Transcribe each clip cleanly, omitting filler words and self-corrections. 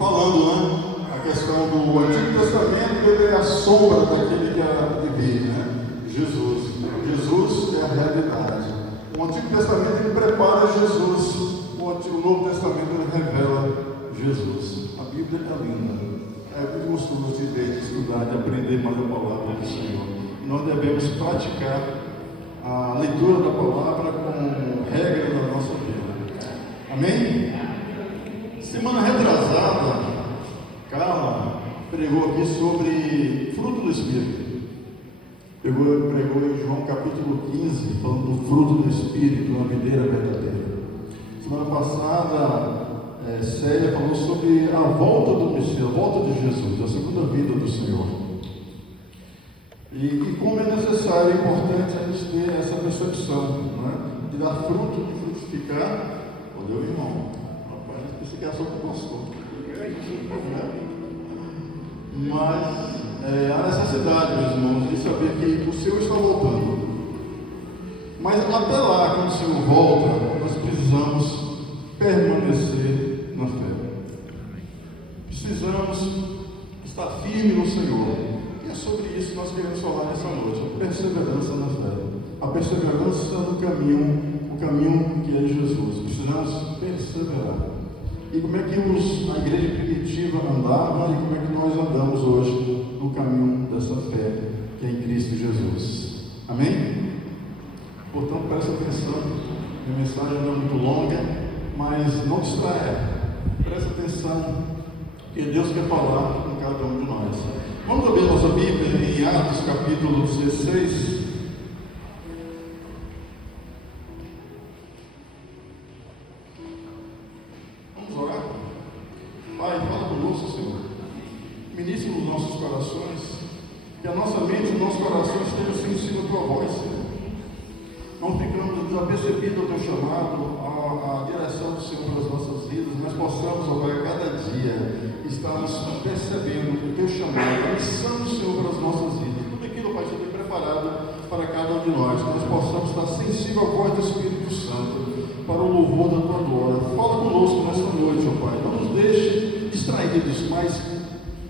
falando, né? A questão do Antigo Testamento, ele é a sombra daquele que há de vir, né? Jesus. Jesus é a realidade. O Antigo Testamento, ele prepara Jesus. O Novo Testamento, ele revela Jesus. A Bíblia é linda. É muito gostoso de ler, de estudar, de aprender mais a palavra do Senhor. Nós devemos praticar a leitura da palavra como regra da nossa vida. Amém? Semana retrasada, Carla pregou aqui sobre fruto do Espírito. Pregou em João capítulo 15, falando do fruto do Espírito, uma videira verdadeira. Semana passada, Célia falou sobre a volta do Messias, a volta de Jesus, a segunda vinda do Senhor. E como é necessário, é importante a gente ter essa percepção, né? De dar fruto, de frutificar. Valeu, irmão. Rapaz, pensei que era só para o pastor. Mas há necessidade, meus irmãos, de saber que o Senhor está voltando. Mas até lá, quando o Senhor volta, nós precisamos permanecer na fé. Precisamos estar firmes no Senhor. E é sobre isso que nós queremos falar nessa noite. A perseverança na fé. A perseverança no caminho, o caminho que é Jesus. Precisamos perseverar. E como é que a igreja primitiva andava e como é que nós andamos hoje no caminho dessa fé que é em Cristo Jesus. Amém? Portanto, presta atenção. Minha mensagem não é muito longa, mas não distraia. Presta atenção, que Deus quer falar com cada um de nós. Vamos abrir nossa Bíblia em Atos capítulo 16. Vamos orar? Pai, fala conosco, Senhor. Ministra nos nossos corações, que a nossa mente e o nosso coração estejam sensíveis à tua voz, Senhor. Não ficamos desapercebidos ao teu chamado, à direção do Senhor para as nossas vidas, mas possamos, ó Pai, a cada dia estarmos percebendo o teu chamado, a missão do Senhor para as nossas vidas. Tudo aquilo, Pai, já tem preparado para cada um de nós, que nós possamos estar sensíveis à voz do Espírito Santo, para o louvor da tua glória. Fala conosco nessa noite, ó Pai. Não nos deixe distraídos, mas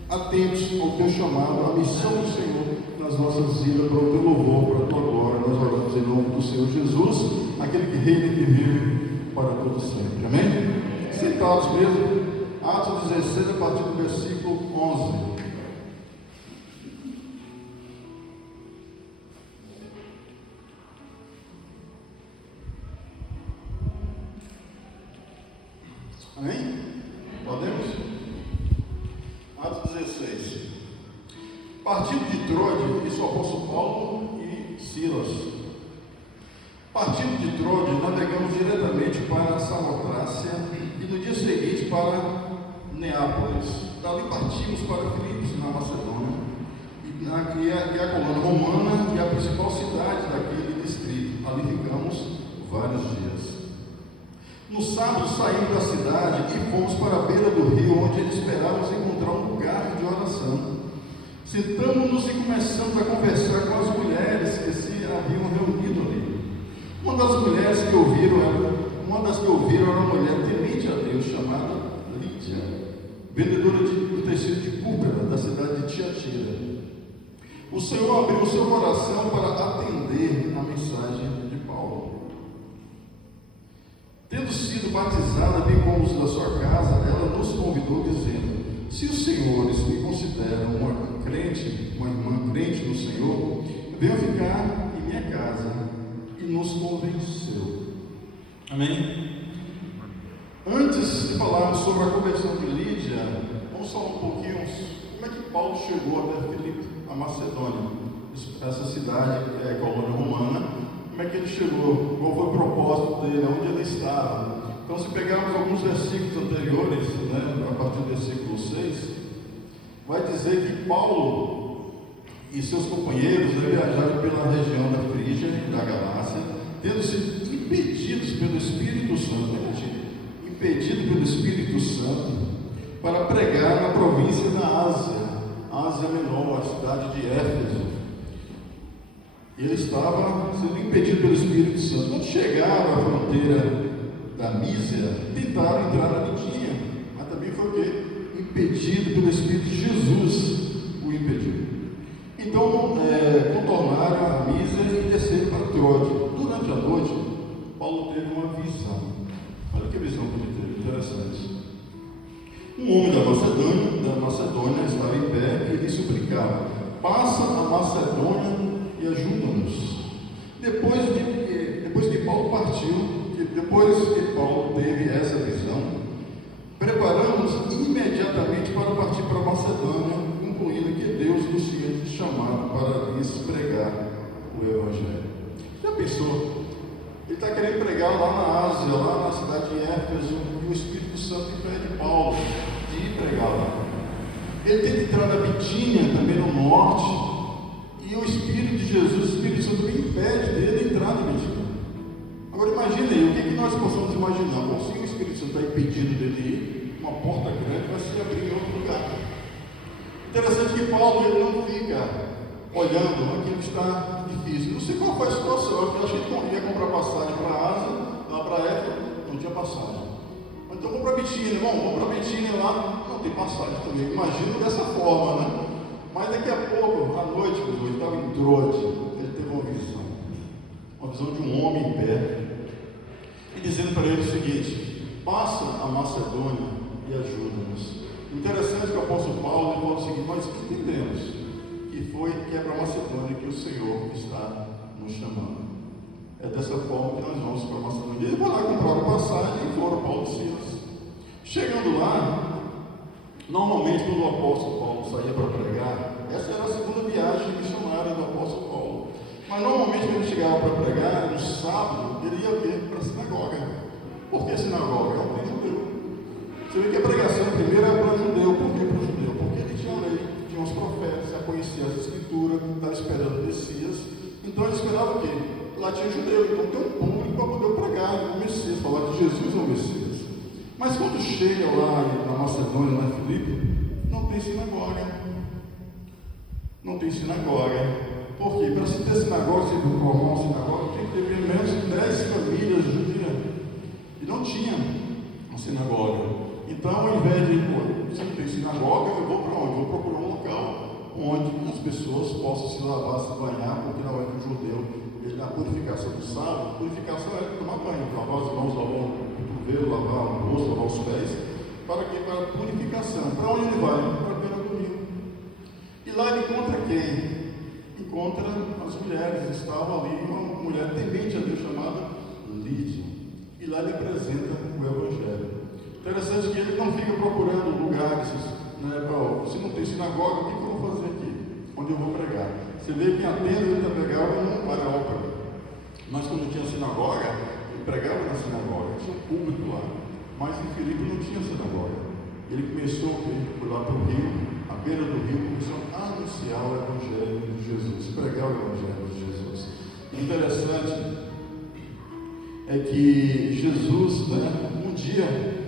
atentos ao teu chamado, à missão do Senhor nas nossas vidas, para o teu louvor, para a tua glória. Nós oramos em nome do Senhor Jesus, aquele que reina e que vive para todo sempre. Amém? Sentados mesmo. Atos 16, a partir do versículo 11. Amém? Podemos? Atos 16. Partindo de Troade, isso é o apóstolo Paulo e Silas. Partindo de Troade, navegamos diretamente para Samotrácia e no dia seguinte para Neápolis. Dali partimos para Filipos, na Macedônia, que é a colônia romana e a principal cidade daquele distrito. Ali ficamos vários dias. No sábado saímos da cidade e fomos para a beira do rio, onde esperávamos encontrar um lugar de oração. Sentamos-nos e começamos a conversar com as mulheres que se haviam reunido ali. Uma das que ouviram era uma mulher temente a Deus, chamada Lídia, vendedora do tecido de púrpura da cidade de Tiatira. O Senhor abriu o seu coração para atender a mensagem de Paulo. Tendo sido batizada, bem como os da sua casa, ela nos convidou, dizendo: se os senhores me consideram uma irmã crente no Senhor, venham ficar em minha casa. E nos convenceu. Amém? Antes de falarmos sobre a conversão de Lídia, vamos falar um pouquinho como é que Paulo chegou até Filipe, a Macedônia, essa cidade que é a colônia romana. Como é que ele chegou? Qual foi o propósito dele? Onde ele estava? Então, se pegarmos alguns versículos anteriores, né, a partir do versículo 6, vai dizer que Paulo e seus companheiros viajaram pela região da Frígia e da Galácia, tendo sido impedidos pelo Espírito Santo, para pregar na província da Ásia Menor, a cidade de Éfeso. Ele estava sendo impedido pelo Espírito Santo. Quando chegava à fronteira da Mísia, tentaram entrar na Bitínia, mas também foi o quê? Um homem da Macedônia estava em pé e lhe suplicava: passa a Macedônia e ajuda-nos. Depois que Paulo partiu, depois que Paulo teve essa visão, preparamos imediatamente para partir para a Macedônia, concluindo que Deus nos tinha chamado para lhes pregar o Evangelho. Já pensou? Ele está querendo pregar lá na Ásia, lá na cidade de Éfeso, e o Espírito Santo impede Paulo de ir pregar lá. Ele tenta entrar na Bitínia, também no norte, e o Espírito de Jesus, o Espírito Santo, impede dele de entrar na Bitínia. Agora imagine aí, o que nós possamos imaginar? Bom, se o Espírito Santo está impedindo dele ir, uma porta grande vai se abrir em outro lugar. Interessante que Paulo ele não fica olhando aquilo que está difícil. Não sei qual foi a situação, eu achei que ia comprar passagem para a Ásia, lá para Éfeso, não tinha passagem. Então vou para Bitínia, irmão, vou para Bitínia lá, não tem passagem também. Imagino dessa forma, né? Mas daqui a pouco, à noite, ele estava em Troade, ele teve uma visão de um homem em pé, e dizendo para ele o seguinte: passa a Macedônia e ajuda-nos. Interessante que o apóstolo Paulo falou o seguinte: nós entendemos que é para a Macedônia que o Senhor está nos chamando. É dessa forma que nós vamos para a Macedônia. Ele vai lá comprar a passagem e foram Paulo e Silas. Chegando lá, normalmente quando o apóstolo Paulo saía para pregar, essa era a segunda viagem missionária do apóstolo Paulo. Mas normalmente quando ele chegava para pregar, no sábado, ele ia vir para a sinagoga. Por que sinagoga? É um bem judeu. Você vê que a pregação primeiro era para judeu. Por que para judeu? Porque ele tinha a lei, tinha os profetas, já conhecia as escrituras, estava esperando o Messias. Então ele esperava o quê? Lá tinha judeu, então tem um público para poder pregar o Messias, falar que Jesus é o Messias. Mas quando chega lá na Macedônia, lá em Filipe, não tem sinagoga. Não tem sinagoga. Por quê? Para se ter sinagoga, se formar uma sinagoga, tinha que ter pelo menos 10 famílias judias. E não tinha uma sinagoga. Então, ao invés de, se não tem sinagoga, eu vou para onde? Vou procurar um local onde as pessoas possam se lavar, se banhar, porque na hora que o judeu, na purificação do sábado, purificação é tomar banho, lavar as mãos, lavar o cotovelo, lavar o rosto, lavar os pés. Para quê? Para a purificação. Para onde ele vai? Para a beira do rio. E lá ele encontra quem? Encontra as mulheres. Estava ali uma mulher temente a Deus chamada Lídia. E lá ele apresenta o Evangelho. Interessante que ele não fica procurando lugares, né, se não tem sinagoga, o que eu vou fazer aqui? Onde eu vou pregar? Você vê que em Atenas ele pregava no Areópago. Mas quando tinha sinagoga, ele pregava na sinagoga, tinha um público lá. Mas em Filipe não tinha sinagoga. Ele começou por lá para o rio, à beira do rio, começou a anunciar o Evangelho de Jesus, pregar o Evangelho de Jesus. O interessante é que Jesus, né, um dia,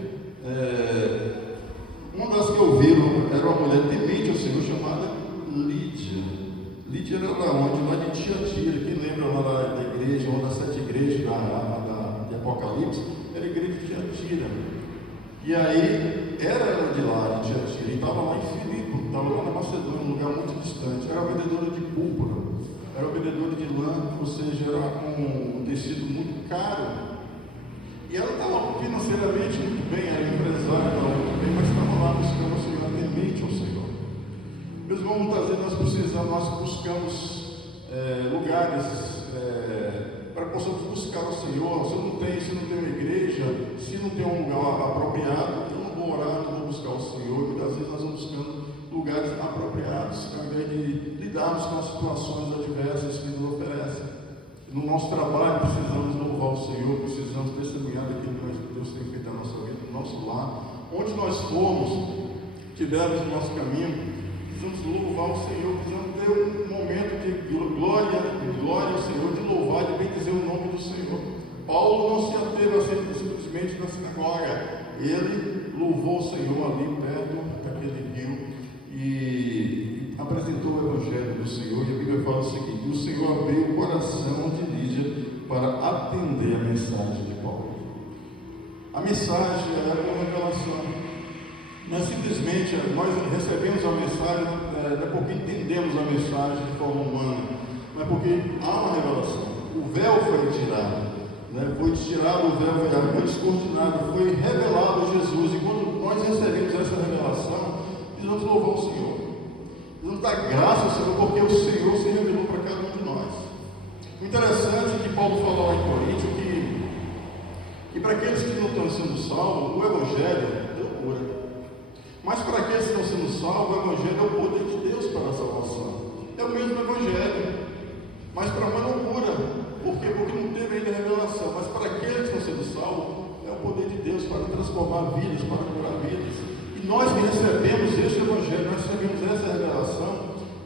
uma das que ouviram era uma mulher temente ao Senhor chamada Lídia. Lídia era lá onde? Lá de Tiatira. Quem lembra lá da igreja, uma das 7 igrejas de Apocalipse, era a igreja de Tiatira. E aí, era de lá, de Tiatira, e estava lá em Filipe, estava lá na Macedônia, um lugar muito distante. Era vendedora de púrpura, era vendedora de lã, ou seja, era um tecido muito caro. E ela estava financeiramente muito bem, era empresária, estava muito bem, mas estava lá buscando o Senhor, temente ao Senhor. Meus irmãos, muitas vezes nós buscamos lugares para que possamos buscar o Senhor. Se não tem uma igreja, se não tem um lugar apropriado, eu não vou orar, não vou buscar o Senhor. Muitas vezes nós vamos buscando lugares apropriados, ao invés de lidarmos com as situações adversas que nos oferecem. No nosso trabalho, precisamos louvar o Senhor, precisamos testemunhar daquilo que Deus tem feito na nossa vida, no nosso lar. Onde nós formos, tivermos o nosso caminho, precisamos louvar o Senhor, precisamos ter um momento de glória ao Senhor, de louvar, de bendizer o nome do Senhor. Paulo não se ateve simplesmente na sinagoga, ele louvou o Senhor ali perto daquele rio e apresentou o Evangelho do Senhor. E a Bíblia fala o seguinte: o Senhor abriu o coração de Lídia para atender a mensagem de Paulo. A mensagem era uma revelação. Não é simplesmente nós recebemos a mensagem, não é porque entendemos a mensagem de forma humana, mas porque há uma revelação. O véu foi tirado, né? Foi tirado o véu, foi descortinado, foi revelado Jesus. E quando nós recebemos essa revelação, Senhor, porque o Senhor se revelou para cada um de nós. O interessante é que Paulo falou lá em Coríntio que para aqueles que não estão sendo salvos, o Evangelho é loucura. Mas para aqueles que estão sendo salvos, o Evangelho é o poder de Deus para a salvação. É o mesmo Evangelho, mas para uma loucura. Por quê? Porque não teve ainda revelação. Mas para aqueles que estão sendo salvos, é o poder de Deus para transformar vidas, para curar vidas. E nós que recebemos este Evangelho, nós recebemos essa revelação,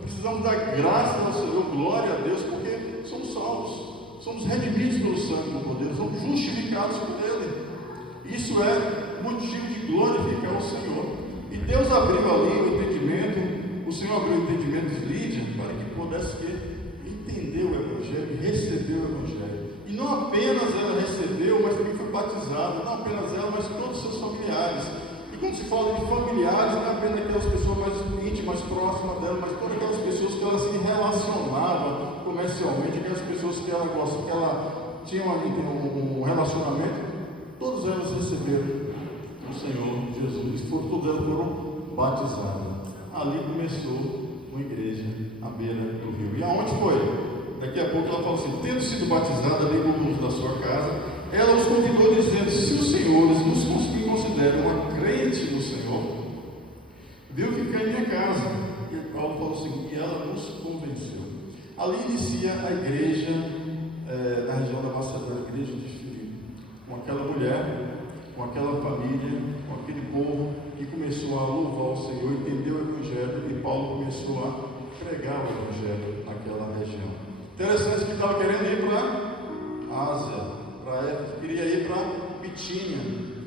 precisamos dar graça ao Senhor, glória a Deus, porque somos salvos. Somos redimidos pelo sangue do Cordeiro, somos justificados por Ele. Isso é motivo de glorificar o Senhor. E Deus abriu ali o entendimento, o Senhor abriu o entendimento de Lídia para que pudesse entender o Evangelho, receber o Evangelho. E não apenas ela recebeu, mas também foi batizada. Não apenas ela, mas todos os seus familiares. E quando se fala de familiares, não é apenas aquelas pessoas mais íntimas, próximas dela, mas todas aquelas pessoas que ela se relacionava comercialmente, aquelas pessoas que ela gosta, que ela tinha um relacionamento, todas elas receberam o Senhor Jesus, todas elas foram batizadas. Ali começou uma igreja à beira do rio. E aonde foi? Daqui a pouco ela fala assim: tendo sido batizada ali no mundo da sua casa, ela os convidou dizendo: se os senhores nos consideram uma crente no Senhor, viu ficar em minha casa. E Paulo falou assim: e ela nos convenceu. Ali inicia a igreja na região da Macedônia, a igreja de Filipe, com aquela mulher, com aquela família, com aquele povo que começou a louvar o Senhor, entendeu o Evangelho, e Paulo começou a pregar o Evangelho naquela região. Interessante que estava querendo ir para a Ásia, para Éfeso, queria ir para Bitínia,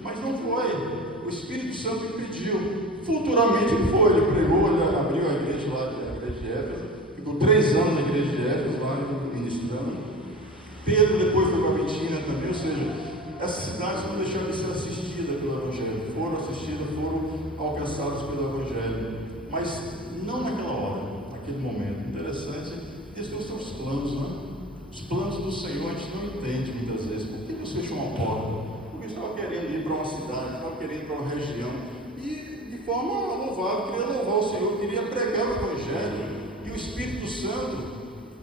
mas não foi. O Espírito Santo impediu. Futuramente ele foi, ele pregou, ele abriu a igreja lá, a igreja de Éfeso. Ficou 3 anos na igreja de Éfeso, lá ministrando. Pedro depois foi para Bitínia também, ou seja, essas cidades não deixaram de ser assistidas pelo Evangelho, foram assistidas, foram alcançadas pelo Evangelho, mas não naquela hora, naquele momento. Interessante, Deus tem os seus planos, né? Os planos do Senhor a gente não entende muitas vezes. Por que Deus fechou uma porta? Porque estava querendo ir para uma cidade, estava querendo ir para uma região, e de forma louvável, queria louvar o Senhor, queria pregar o Evangelho. E o Espírito Santo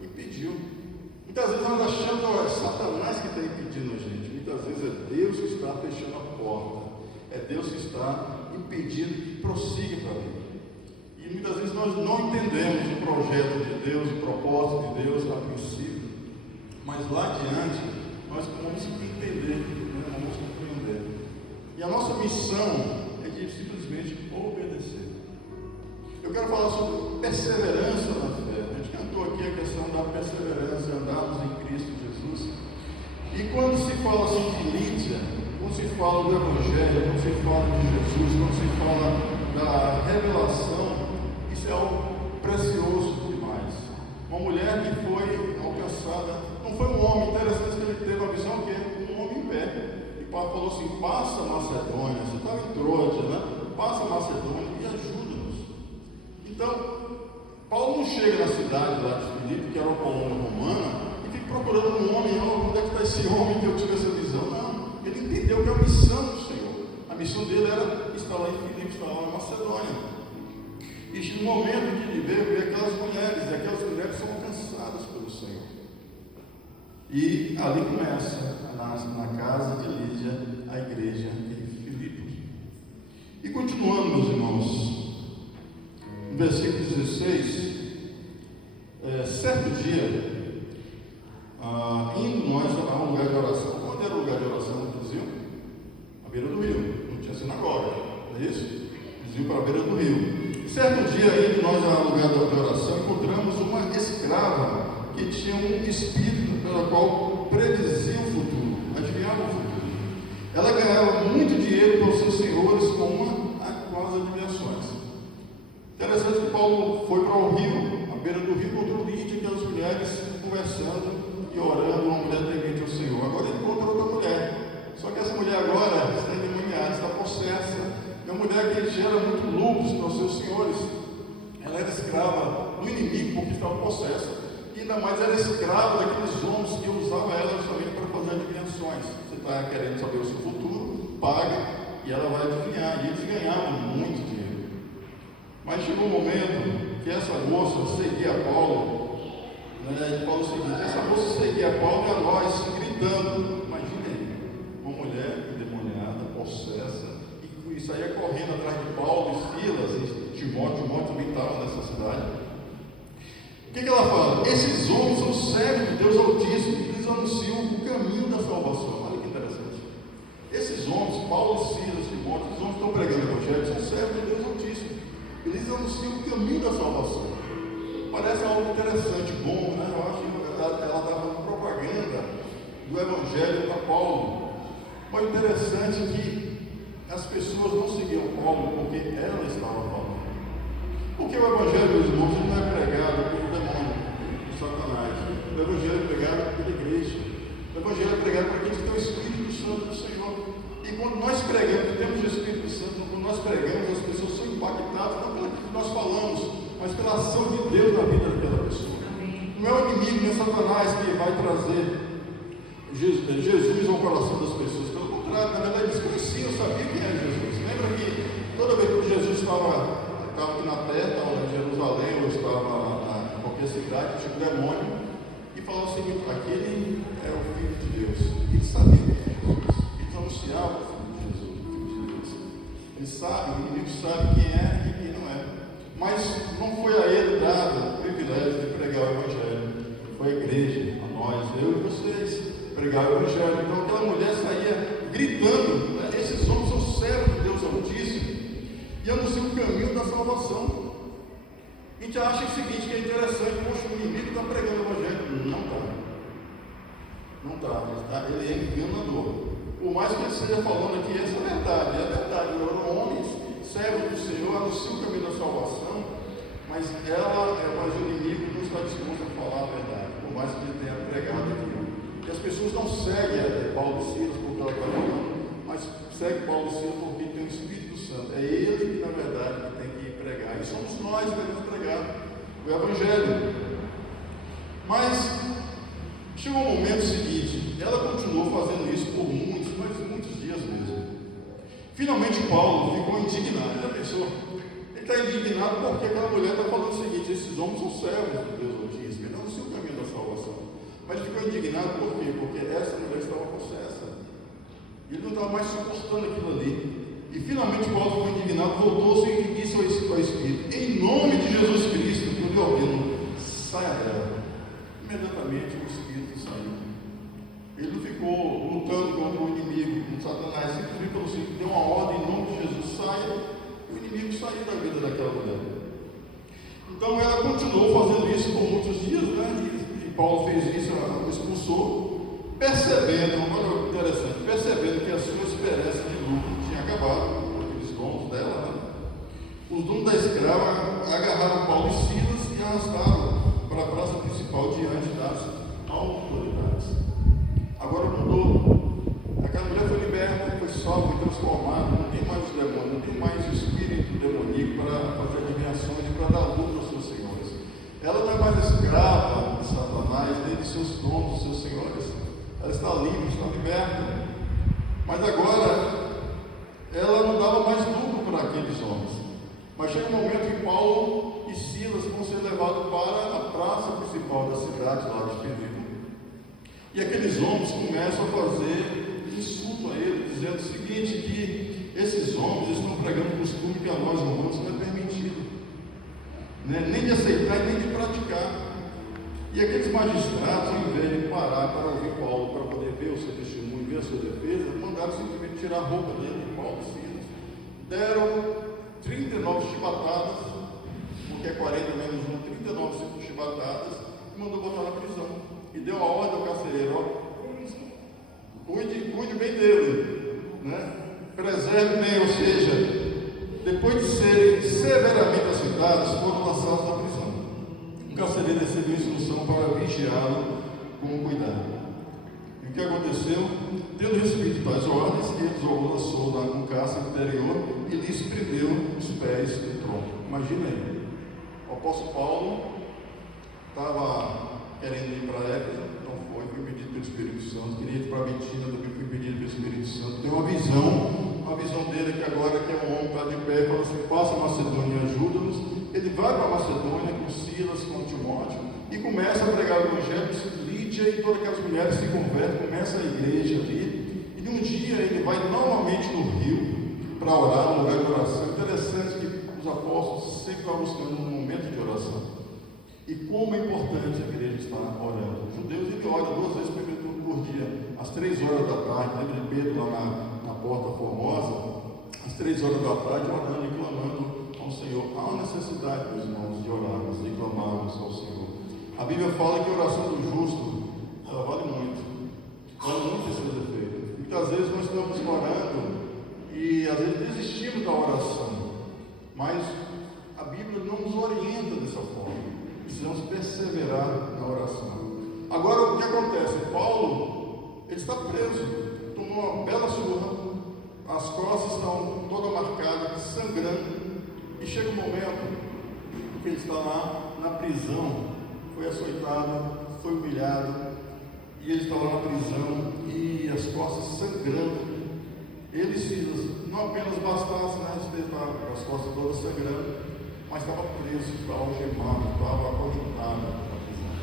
impediu. Muitas vezes nós achamos que é Satanás que está impedindo a gente. Muitas vezes é Deus que está fechando a porta. É Deus que está impedindo que prossiga para mim. E muitas vezes nós não entendemos o projeto de Deus, o propósito de Deus a princípio. Mas lá adiante, nós vamos entender, vamos compreender. E a nossa missão é de simplesmente obedecer. Eu quero falar sobre perseverança na fé. A gente cantou aqui a questão da perseverança, andarmos em Cristo Jesus. E quando se fala assim de Lídia, quando se fala do Evangelho, quando se fala de Jesus, quando se fala da revelação, isso é algo precioso demais. Uma mulher que foi alcançada, não foi um homem, interessante que ele teve a visão que um homem em pé. E Paulo falou assim: passa a Macedônia, você estava em Troia, né? Passa a Macedônia e ajuda-nos. Então, Paulo não chega na cidade lá de Filipe, que era uma colônia romana, e fica procurando um homem: onde é que está esse homem que eu tive essa visão? Não, ele entendeu que é a missão do Senhor. A missão dele era estar lá em Filipe, estar lá na Macedônia. E no momento que ele veio, ver aquelas mulheres, e aquelas mulheres são alcançadas pelo Senhor. E ali começa, na casa de Lídia, a igreja em Filipe. E continuando, meus irmãos, no versículo 16, certo dia, indo nós a um lugar de oração. Onde era o lugar de oração no Brasil? À beira do rio, não tinha sinagoga, não é isso? Eles iam para a beira do rio. Certo dia, indo nós a um lugar de oração, encontramos uma escrava que tinha um espírito pelo qual predizia o futuro, adivinhava o futuro. Ela ganhava muito dinheiro para os seus senhores com as adivinhações. Interessante que Paulo foi para o rio, à beira do rio, encontrou Lídia, aquelas mulheres conversando e orando, uma mulher temente ao Senhor. Agora ele encontra outra mulher, só que essa mulher agora está endemoniada, está possessa. É uma mulher que gera muito lucros para os seus senhores. Ela era escrava do inimigo porque estava possessa. E ainda mais era escrava daqueles homens que usavam ela justamente para fazer adivinhações. Você está querendo saber o seu futuro, paga e ela vai adivinhar. E eles ganhavam muito dinheiro. Mas chegou um momento que essa moça seguia Paulo, né? Ele falou o seguinte: essa moça seguia Paulo e a nós, gritando. Imaginem, uma mulher endemoniada, possessa, e saía correndo atrás de Paulo e Silas, e Timóteo também estava nessa cidade. O que ela fala? Esses homens são servos de Deus Altíssimo e eles anunciam o caminho da salvação. Olha que interessante. Esses homens, Paulo, Silas, Timóteo, esses homens que estão pregando o Evangelho, são servos de Deus Altíssimo. Eles anunciam o caminho da salvação. Parece algo interessante, bom, né? Eu acho que ela estava dando propaganda do Evangelho para Paulo. Mas o interessante é que as pessoas não seguiam Paulo porque ela estava falando. Porque o Evangelho, meus irmãos, não é pregado pelo demônio, por Satanás. O Evangelho é pregado pela igreja. O Evangelho é pregado para aqueles que têm o Espírito Santo do Senhor. E quando nós pregamos, temos o Espírito Santo, quando nós pregamos, as pessoas são impactadas, não pelo que nós falamos, mas pela ação de Deus na vida daquela pessoa. Não é o inimigo, não é Satanás que vai trazer Jesus ao coração das pessoas. Pelo contrário, na verdade, eles conheciam, sabiam quem era Jesus. Lembra que toda vez que Jesus estava aqui na terra, estava em Jerusalém, ou estava em qualquer cidade, tinha um demônio, e falava o seguinte: aquele é o Filho de Deus. Eles sabiam quem é Jesus. Eles anunciavam o Filho de Jesus, o Filho de Deus. Eles sabem, o inimigo sabe quem é e quem não é. Mas não foi a ele dado o privilégio de pregar o Evangelho. Foi a igreja, a nós, eu e vocês, pregar o Evangelho. Então aquela mulher saía gritando, né? Esses homens são servos de Deus Altíssimo e anunciam o caminho da salvação. A gente acha o seguinte, que é interessante: poxa, o inimigo está pregando o Evangelho. Não está. Ele é enganador. Por mais que ele esteja falando aqui, essa é a verdade. Eram homens, servos do Senhor, anunciam o caminho da salvação, mas o inimigo não está disposto a falar a verdade, por mais que ele tenha pregado aquilo. E as pessoas não seguem Paulo e Silas porque ela está falando, mas seguem Paulo e Silas porque tem o Espírito Santo. É ele que, na verdade, tem que pregar. E somos nós que devemos pregar o Evangelho. Mas chegou um momento seguinte, ela continuou fazendo isso por muitos dias mesmo. Finalmente Paulo ficou indignado. Já pensou? Ele está indignado porque aquela mulher está falando o seguinte: esses homens são servos de Deus Altíssimo, ele não anuncia o caminho da salvação. Mas ele ficou indignado por quê? Porque essa mulher estava possessa. E ele não estava mais suportando aquilo ali. E finalmente Paulo ficou indignado, voltou-se e disse ao Espírito: em nome de Jesus Cristo, que eu lhe ordeno, saia dela. Imediatamente o Espírito saiu. Ele não ficou lutando contra o inimigo, contra Satanás, simplesmente falou assim: deu uma ordem em nome de Jesus, saia. E o inimigo saiu da vida daquela mulher. Então ela continuou fazendo isso por muitos dias, né? E Paulo fez isso, ela o expulsou, percebendo, olha que interessante, percebendo que a sua esperança de lucro tinha acabado, aqueles dons dela, né? Os donos da escrava agarraram Paulo e Silas e arrastaram para a praça principal diante das autoridades. Agora mudou. Aquela mulher foi liberta, foi salva, foi transformada. Não tem mais os demônios, não tem mais o espírito demoníaco para fazer adivinhações e para dar luta aos seus senhores. Ela não é mais escrava de Satanás, nem de seus donos, dos seus senhores. Ela está livre, está liberta. Mas agora, ela não dava mais lucro para aqueles homens. Mas chega um momento que Paulo e Silas vão ser levados para a praça principal da cidade, lá de Filipe. E aqueles homens começam a fazer insulto a ele, dizendo o seguinte: que esses homens estão pregando um costume que a nós romanos não é permitido, né? Nem de aceitar, nem de praticar. E aqueles magistrados, ao invés de parar para ouvir Paulo, para poder ver o seu testemunho, ver a sua defesa, mandaram simplesmente tirar a roupa dele, de Paulo e Silas. Deram 39 chibatadas, porque é 40 menos 1, 39 chibatadas, e mandou botar na prisão. E deu a ordem ao carcereiro: cuide bem dele, né? Preserve bem, ou seja, depois de serem severamente açoitados, foram lançados na prisão. O carcereiro recebeu instrução para vigiá-lo com cuidado. E o que aconteceu? Tendo recebido tais ordens, ele o lançou no cárcere interior e lhes prendeu os pés no tronco. Imagina aí, o apóstolo Paulo estava querendo ir para Éfeso, não foi pedido pelo Espírito Santo. Queria ir para a Betina, também foi pedido pelo Espírito Santo. Tem uma visão dele que agora que é um homem que está de pé, fala assim: passa a Macedônia e ajuda-nos. Ele vai para a Macedônia, Silas com Timóteo, e começa a pregar o Evangelho. Lídia e todas aquelas mulheres se convertem, começa a igreja ali, e num dia ele vai novamente no rio para orar, no lugar de oração. Interessante que os apóstolos sempre estavam buscando um momento de oração. E como é importante a igreja estar orando. Os judeus, ele ora 2 vezes por dia, às 3 horas da tarde, lembra de Pedro lá na Porta Formosa, às 3 horas da tarde, orando e clamando ao Senhor. Há uma necessidade, meus irmãos, de orarmos e clamarmos ao Senhor. A Bíblia fala que a oração do justo, ela vale muito esse efeito. Muitas vezes nós estamos orando e às vezes desistimos da oração, mas a Bíblia não nos orienta dessa forma. Precisamos perseverar na oração. Agora, o que acontece? Paulo, ele está preso, tomou uma bela surra, as costas estão todas marcadas, sangrando, e chega um momento que ele está lá na prisão, foi açoitado, foi humilhado, e ele está lá na prisão, e as costas sangrando. Ele e Silas, não apenas bastasse, né, de ter as costas todas sangrando, mas estava preso, estava algemado, estava acorrentado na prisão.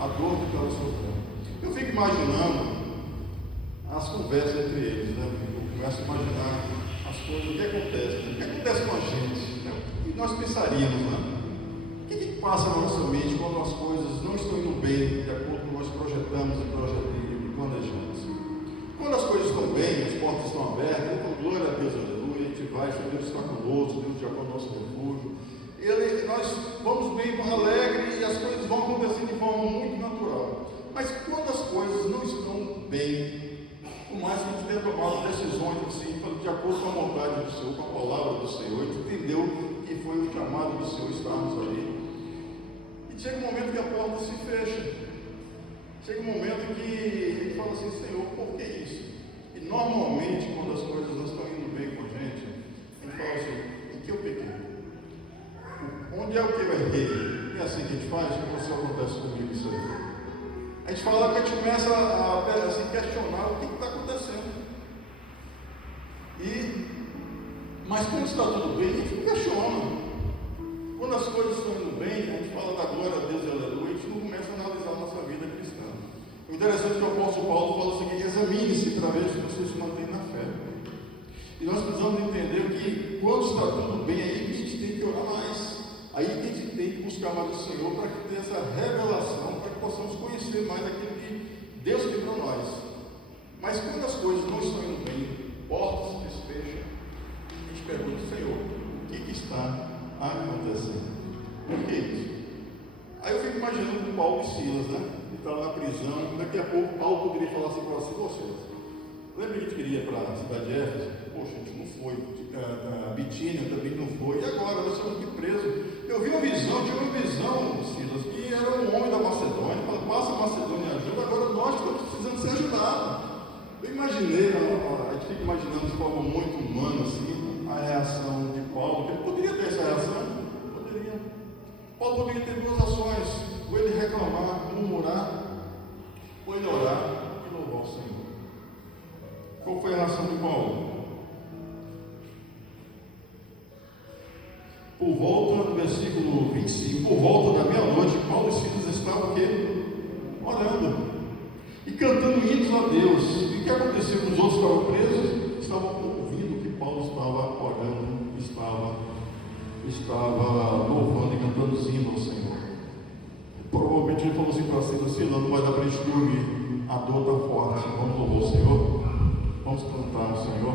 A dor que estava sofrendo. Eu fico imaginando as conversas entre eles, né? Eu começo a imaginar as coisas, o que acontece, né? O que acontece com a gente, né? E nós pensaríamos, né? O que passa na nossa mente quando as coisas não estão indo bem, de acordo com o que nós projetamos e planejamos? Quando as coisas estão bem, as portas estão abertas, então, glória a Deus, aleluia, a gente vai, Deus está conosco, Deus já é o nosso refúgio. Nós vamos bem, alegre, e as coisas vão acontecendo de forma muito natural. Mas quando as coisas não estão bem, por mais que a gente tenha tomado decisões assim, de acordo com a vontade do Senhor, com a palavra do Senhor, a gente entendeu que foi o chamado do Senhor estarmos ali. E chega um momento que a porta se fecha. Chega um momento que ele fala assim: Senhor, por que isso? E normalmente, quando as coisas não estão indo bem com a gente fala assim: em que eu pequei? Onde é o que eu errei? É assim que a gente faz? Como isso acontece comigo isso aí? A gente fala que a gente começa a se questionar o que está acontecendo. Mas quando está tudo bem, a gente questiona. Quando as coisas estão indo bem, a gente fala da glória a Deus e aleluia, a gente não começa a analisar a nossa vida cristã. O interessante é que o apóstolo Paulo fala o seguinte: examine-se para ver se você se mantém na fé. E nós precisamos entender que quando está tudo bem, aí que a gente tem que orar mais. Aí que a gente tem que buscar mais o Senhor para que tenha essa revelação, para que possamos conhecer mais aquilo que Deus tem para nós. Mas quando as coisas não estão indo bem, portas se despecham, a gente pergunta: Senhor, o que está acontecendo? Por que isso? Aí eu fico imaginando o Paulo e Silas, né? Ele estava na prisão, daqui a pouco Paulo poderia falar assim para vocês: lembra que a gente queria ir para a cidade de Éfeso? Poxa, a gente não foi. A Bitínia também não foi. E agora? Nós estamos aqui presos. Eu vi uma visão, tinha uma visão, Silas, que era um homem da Macedônia. Falei: passa a Macedônia e ajuda. Agora nós estamos precisando ser ajudados. Eu imaginei, a gente fica imaginando de forma muito humana assim, a reação de Paulo. Ele poderia ter essa reação? Poderia. Paulo poderia ter duas ações: ou ele reclamar, murmurar, ou ele orar e louvar o Senhor. Qual foi a reação de Paulo? Por volta, no versículo 25, por volta da meia-noite, Paulo e Silas estavam o quê? Orando e cantando hinos a Deus. E o que aconteceu? Os outros estavam presos, estavam ouvindo que Paulo estava orando, estava louvando e cantando os hinos ao Senhor. Provavelmente ele falou assim para Silas: não vai dar para a gente dormir, a dor está forte, vamos louvar o Senhor, vamos cantar o Senhor.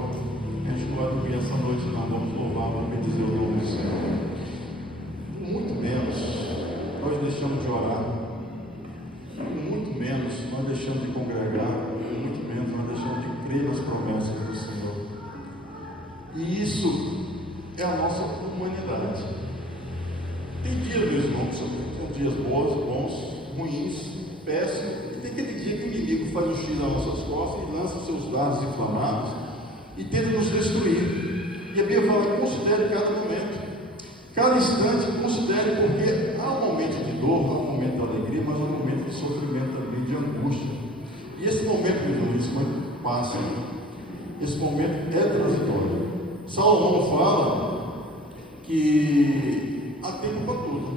A gente não vai dormir essa noite, não. Vamos louvar, vamos bendizer o nome do Senhor. Muito menos nós deixamos de orar, muito menos nós deixamos de congregar, muito menos nós deixamos de crer nas promessas do Senhor. E isso é a nossa humanidade. Tem dias, meus irmãos, são dias bons, ruins, péssimos, e tem aquele dia que o inimigo faz um X nas nossas costas e lança seus dados inflamados e tenta nos destruir. E a Bíblia fala: considere cada momento, cada instante, considere, porque há um momento de dor, há um momento de alegria, mas há um momento de sofrimento também, de angústia. E esse momento, meu irmão, esse momento passa, esse momento é transitório. Salomão fala que há tempo para tudo.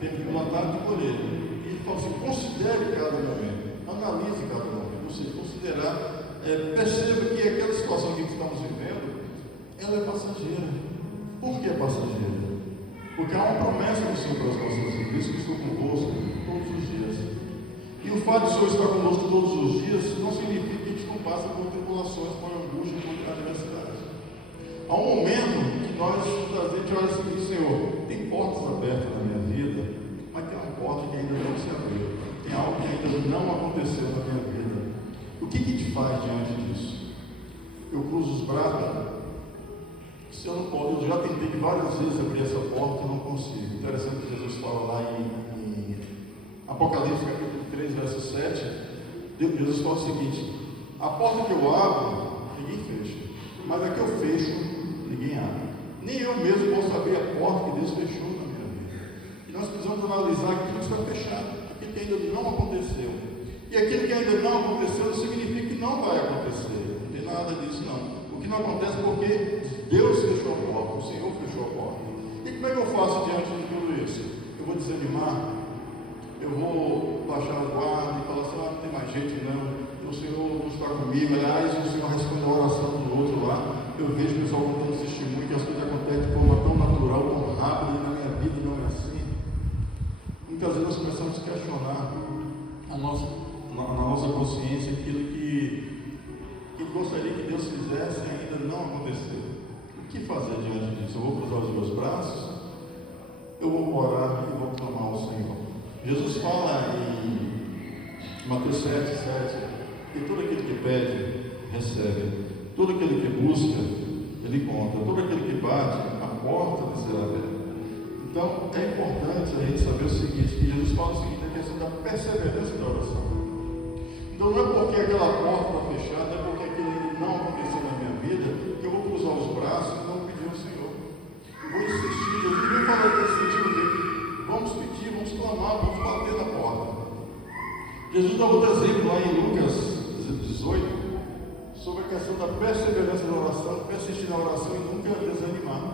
tempo de plantar e de colher. E ele fala assim, considere cada momento, analise cada momento, ou seja, considerar, perceba que aquela situação que estamos vivendo, ela é passageira. Por que é passageira? Porque há uma promessa do Senhor para as nossas vidas, que estou convosco todos os dias. E o fato de o Senhor estar conosco todos os dias não significa que a gente não passa por tribulações, por angústia, por adversidade. Há um momento que nós, a gente olha assim, Senhor, tem portas abertas na minha vida, mas tem uma porta que ainda não se abriu. Tem algo que ainda não aconteceu na minha vida. O que te faz diante disso? Eu cruzo os braços. Se eu não posso, eu já tentei várias vezes abrir essa porta e não consigo. Interessante que Jesus fala lá em Apocalipse capítulo 3, verso 7. Jesus fala o seguinte: a porta que eu abro, ninguém fecha, mas a que eu fecho, ninguém abre. Nem eu mesmo posso abrir a porta que Deus fechou na minha vida. E nós precisamos analisar aquilo que está fechado, aquilo que ainda não aconteceu. E aquilo que ainda não aconteceu não significa que não vai acontecer. Não tem nada disso, não. O que não acontece porque Deus fechou a porta, o Senhor fechou a porta. E como é que eu faço diante de tudo isso? Eu vou desanimar? Eu vou baixar a guarda e falar assim, não tem mais jeito não, o Senhor não está comigo. Aliás, o Senhor responde a oração do outro lá. Eu vejo o pessoal contando testemunho que as coisas acontecem de forma tão natural, tão rápida, e na minha vida não é assim. Muitas vezes nós começamos a questionar na nossa consciência aquilo que gostaria que Deus fizesse e ainda não aconteceu. O que fazer diante disso? Eu vou cruzar os meus braços? Eu vou orar e vou clamar ao Senhor. Jesus fala em Mateus 7, que todo aquele que pede, recebe. Todo aquele que busca, ele encontra. Todo aquele que bate, a porta lhe será aberta. Então, é importante a gente saber o seguinte, que Jesus fala o seguinte, a questão da perseverança da oração. Então, não é porque aquela porta está fechada, não é porque aquilo ainda não aconteceu na minha vida, que eu vou cruzar os braços e vou pedir ao Senhor. Eu vou insistir, Jesus nem falou nesse sentido dele. Vamos pedir, vamos clamar, vamos bater na porta. Jesus dá outro exemplo lá em Lucas 18, sobre a questão da perseverança na oração, persistir na oração e nunca desanimar.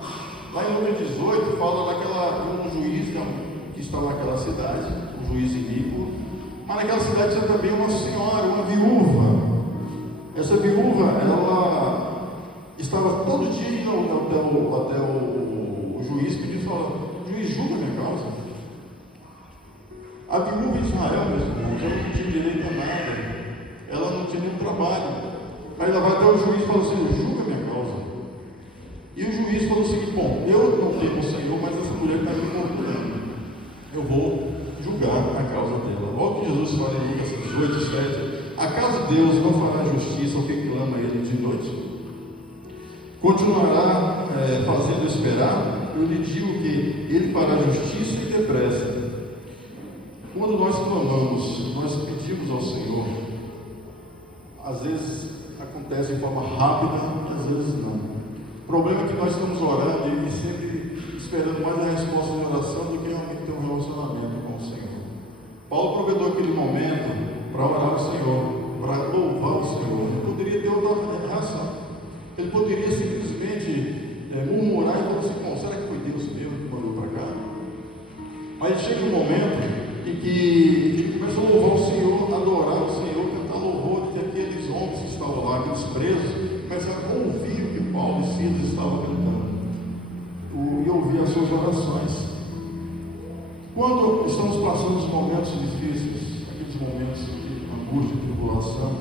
Lá em Lucas 18, fala de um juiz que está naquela cidade, um juiz iníquo, mas naquela cidade tinha também uma senhora, uma viúva. Essa viúva, ela estava todo dia indo até o juiz pedindo, falando, juiz, julga minha causa. A viúva de Israel, meus irmãos, ela não tinha direito a nada, ela não tinha nenhum trabalho. Aí ela vai até o juiz e fala assim, julga minha causa. E o juiz falou o seguinte, bom, eu não tenho o Senhor, mas essa mulher está me procurando. Eu vou julgar a causa dela. Logo que Jesus fala em Lucas 18, 7, acaso Deus não fará justiça ao que clama ele de noite? Continuará fazendo esperar? Eu lhe digo que ele fará justiça e depressa. Quando nós clamamos, nós pedimos ao Senhor, às vezes acontece de forma rápida, às vezes não. O problema é que nós estamos orando e sempre esperando mais a resposta da oração do que realmente ter um relacionamento com o Senhor. Paulo aproveitou aquele momento para orar ao Senhor, para louvar o Senhor. Ele poderia ter outra reação. Ele poderia simplesmente murmurar e falar assim, bom, será que foi Deus mesmo que mandou para cá? Mas chega um momento em que ele começa a louvar o Senhor, adorar o Senhor, cantar louvor, e aqueles homens que estavam lá, aqueles presos, começaram a ouvir o que Paulo e Silas estavam cantando, e ouvir as suas orações. Quando estamos passando os momentos difíceis, aqueles momentos de angústia, de tribulação,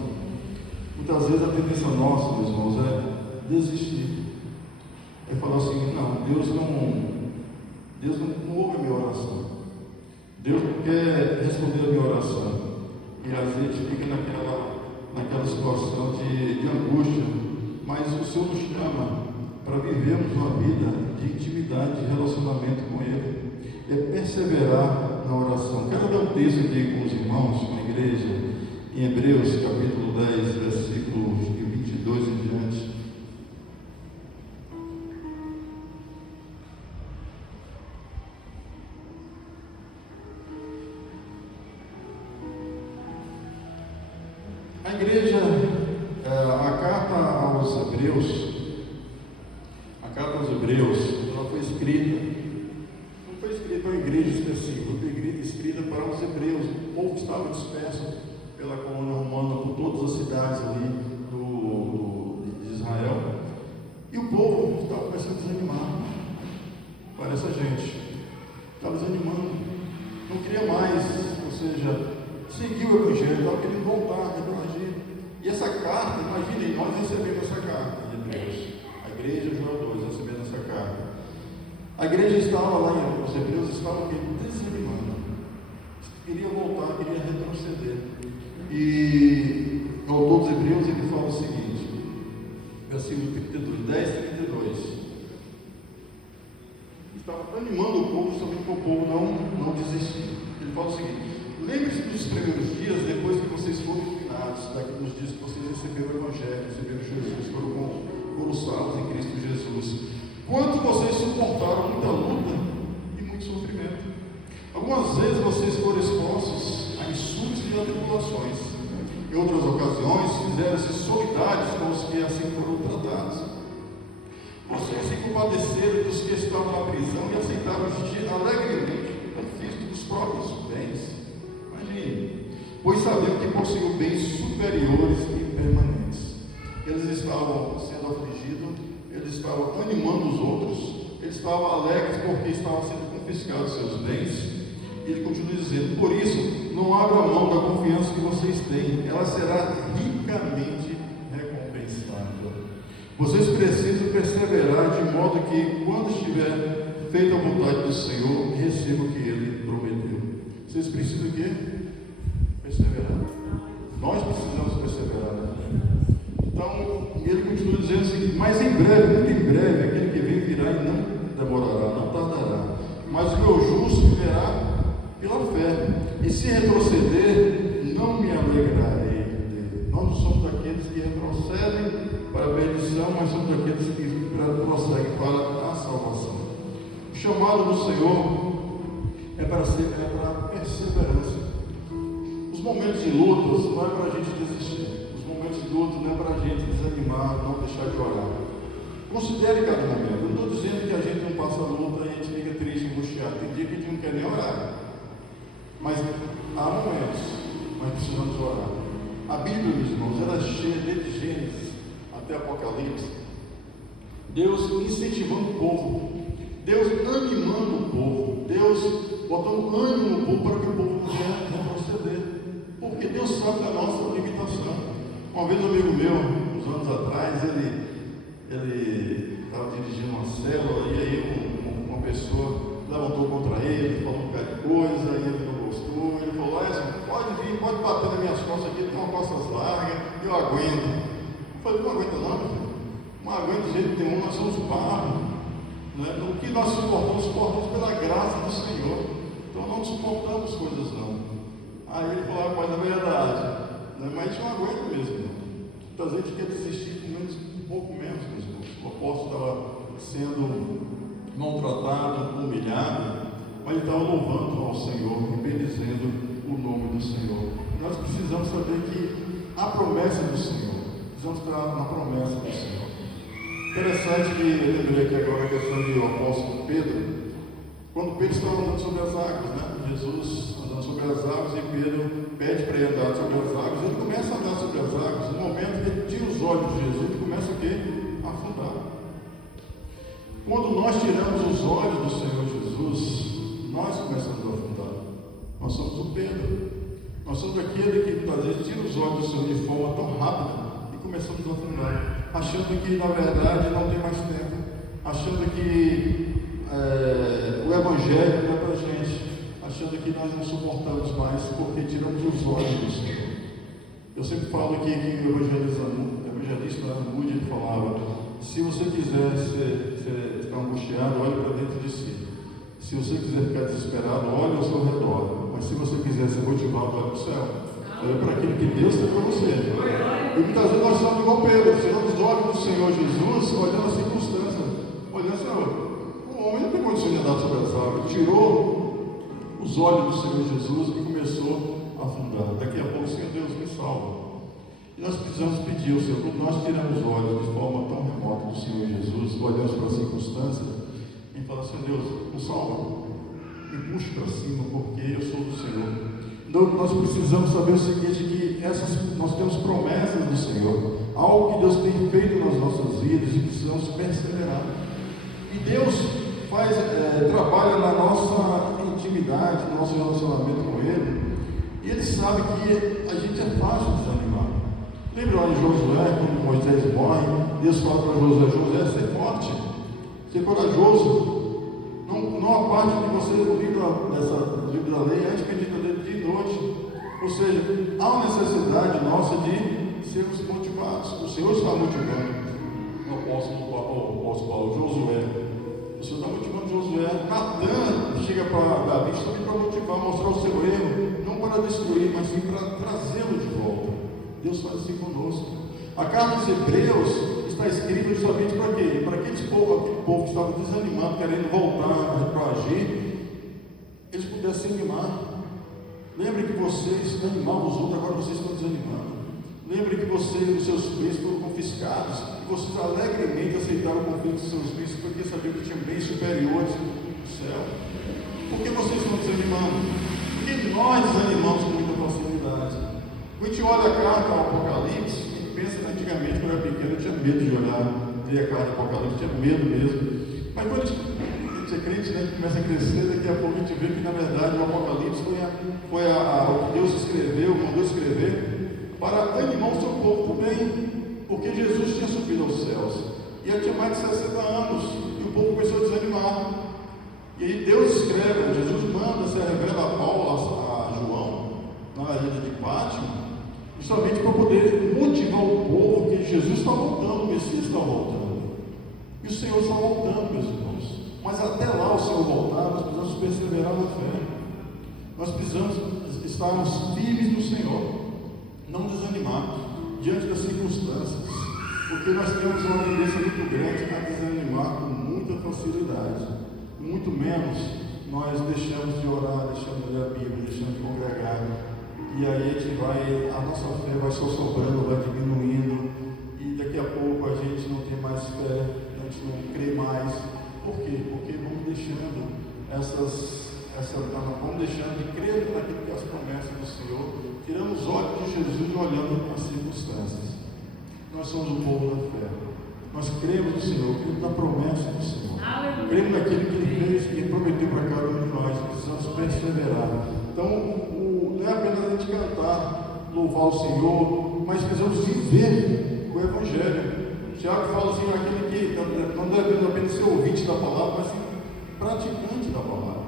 muitas vezes a tendência nossa, meus irmãos, é desistir. É falar assim, não, Deus não ouve a minha oração. Deus não quer responder a minha oração. E às vezes a gente fica naquela situação de angústia. Mas o Senhor nos chama para vivermos uma vida de intimidade, de relacionamento com Ele. É perseverar na oração. Quero dar um texto aqui com os irmãos, com a igreja, em Hebreus capítulo 10, versículos de 22 em diante. A igreja, a carta aos Hebreus, ela foi escrita, não foi escrita para uma igreja específica. O seguir o Evangelho, estava querendo voltar, retroagir. E essa carta, imaginem, nós recebemos essa carta de Deus. A igreja, Joel 2, recebendo essa carta. A igreja estava lá, os hebreus estavam desanimando. Queria voltar, queria retroceder. E o autor dos Hebreus, ele fala o seguinte, versículo 32, 10:32. Estava animando o povo, justamente para o povo não desistir. Ele fala o seguinte: lembre-se dos primeiros dias, depois que vocês foram iluminados, daqui nos dias que vocês receberam o Evangelho, receberam Jesus, foram salvos em Cristo Jesus. Quanto vocês suportaram muita luta e muito sofrimento. Algumas vezes vocês foram expostos a insultos e a tribulações. Em outras ocasiões, fizeram-se solidários com os que assim foram tratados. Vocês se compadeceram dos que estavam na prisão e aceitaram alegremente o benefício dos próprios bens. Imagine, pois sabiam que possuíam bens superiores e permanentes. Eles estavam sendo afligidos, eles estavam animando os outros, eles estavam alegres porque estavam sendo confiscados seus bens. E ele continua dizendo: por isso, não abra mão da confiança que vocês têm, ela será ricamente recompensada. Vocês precisam perseverar de modo que, quando estiver feita a vontade do Senhor, receba o que Ele prometeu. Vocês precisam o quê? Perseverar. Nós precisamos perseverar. Então, ele continua dizendo o seguinte: mas em breve, muito em breve, aquele que vem virá e não demorará, não tardará. Mas o meu justo viverá pela fé. E se retroceder, não me alegrarei dele. Nós não somos daqueles que retrocedem para a perdição, mas somos daqueles que prosseguem para a salvação. O chamado do Senhor é para perseverança. Os momentos de lutas não é para a gente desistir. Os momentos de luta não é para a gente desanimar, não deixar de orar. Considere cada momento. Eu não estou dizendo que a gente não passa luta e a gente fica triste, angustiado. Tem dia que a gente não quer nem orar. Mas há momentos que nós precisamos orar. A Bíblia, meus irmãos, ela é cheia, desde Gênesis até Apocalipse, Deus incentivando o povo, Deus animando o povo, Deus botando ânimo no povo para que o povo pudesse retroceder, porque Deus sabe da nossa limitação. Uma vez um amigo meu, uns anos atrás, ele estava dirigindo uma célula e aí uma pessoa levantou contra ele, falou um bocado de coisa, e ele não gostou. Ele falou: pode vir, pode bater nas minhas costas aqui, tem uma costas largas, eu aguento. Eu falei: não aguenta não, meu filho. Não aguenta de jeito nenhum, nós somos barro. Né? O que nós suportamos pela graça do Senhor. Então não suportamos coisas não. Aí ele falou: mas é verdade. Né? Mas a gente não aguenta mesmo. Não. Muitas vezes a gente quer desistir um pouco menos, meus irmãos. O apóstolo estava sendo maltratado, humilhado, mas ele estava louvando ao Senhor e bendizendo o nome do Senhor. Nós precisamos saber que a promessa do Senhor, precisamos estar na promessa do Senhor. Interessante que eu lembrei aqui agora a questão do apóstolo Pedro, quando Pedro estava andando sobre as águas, né? Jesus andando sobre as águas e Pedro pede para ele andar sobre as águas, ele começa a andar sobre as águas. No momento que ele tira os olhos de Jesus, ele começa o quê? A afundar. Quando nós tiramos os olhos do Senhor Jesus, nós começamos a afundar. Nós somos o Pedro. Nós somos aquele que, às vezes, tira os olhos do Senhor de forma tão rápida e começamos a afundar, achando que, na verdade, não tem mais tempo, achando que o Evangelho não é para a gente, achando que nós não suportamos mais, porque tiramos os olhos do Senhor. Eu sempre falo aqui que o evangelista Moody, ele falava: se você quiser ficar angustiado, olhe para dentro de si. Se você quiser ficar desesperado, olhe ao seu redor. Mas se você quiser ser motivado, olhe para o céu. Olhe para aquilo que Deus tem para você. E muitas vezes nós somos igual Pedro, tiramos os olhos do Senhor Jesus, olhando as circunstâncias. Olhando, Senhor, o homem não tem condição de andar sobre as águas. Ele tirou os olhos do Senhor Jesus e começou a afundar. Daqui a pouco, Senhor Deus, me salva. E nós precisamos pedir ao Senhor, quando nós tiramos os olhos de forma tão remota do Senhor Jesus, olhamos para as circunstâncias e falamos: Senhor Deus, me salva, me puxe para cima, porque eu sou do Senhor. Então nós precisamos saber o seguinte, que nós temos promessas do Senhor, algo que Deus tem feito nas nossas vidas e precisamos perseverar. E Deus trabalha na nossa intimidade, no nosso relacionamento com Ele, E Ele sabe que a gente é fácil desanimar. Lembra lá de Josué, quando Moisés morre, Deus fala para Josué: Josué, ser forte, ser corajoso. Não aparte de você o livro da lei, antes medita dele de noite. Ou seja, há uma necessidade nossa de sermos motivados. O Senhor está motivando o apóstolo Paulo, Josué. O Senhor está motivando Josué. Natan chega para Davi também para motivar, mostrar o seu erro, não para destruir, mas sim para trazê-lo de volta. Deus faz assim conosco. A carta dos Hebreus está escrita justamente para quê? Para aquele povo que estava desanimado, querendo voltar para agir, eles pudessem animar. Lembre que vocês animavam os outros, agora vocês estão desanimando. Lembre que vocês e os seus bens foram confiscados, e vocês alegremente aceitaram o conflito dos seus bens, porque sabiam que tinham bens superiores no céu. Por que vocês estão desanimando? Porque nós desanimamos com muita facilidade. Quando a gente olha a carta ao Apocalipse, a gente pensa que antigamente, quando eu era pequeno, eu tinha medo de olhar, ler a carta do Apocalipse, tinha medo mesmo. Mas quando a gente é crente, né, começa a crescer, daqui a pouco a gente vê que, na verdade, o Apocalipse foi o que Deus escreveu, mandou escrever, para animar o seu povo também, porque Jesus tinha subido aos céus, e já tinha mais de 60 anos, e o povo começou a desanimar. E aí Deus escreve, Jesus manda, se revela a Paulo, a João, na ilha de Pátimo, justamente para poder motivar o povo que Jesus está voltando, o Messias está voltando, e o Senhor está voltando, meus irmãos. Mas até lá o Senhor voltar, nós precisamos perseverar na fé, nós precisamos estarmos firmes no Senhor, não desanimar diante das circunstâncias, porque nós temos uma tendência muito grande a desanimar com muita facilidade, muito menos nós deixamos de orar, deixamos de ler a Bíblia, deixamos de congregar, e aí a nossa fé vai só sobrando, vai diminuindo, e daqui a pouco a gente não tem mais fé, a gente não crê mais. Por quê? Porque vamos deixando vamos deixando de crer naquilo que é as promessas do Senhor, tirando os olhos de Jesus e olhando as circunstâncias. Nós somos o povo da fé. Nós cremos no Senhor, cremos na promessa do Senhor. Cremos naquilo que Ele fez, que Ele prometeu para cada um de nós. Precisamos perseverar. Então, não é apenas a gente cantar, louvar o Senhor, mas precisamos viver o Evangelho. Tiago fala assim, aquele que não deve apenas ser ouvinte da palavra, mas sim praticante da palavra.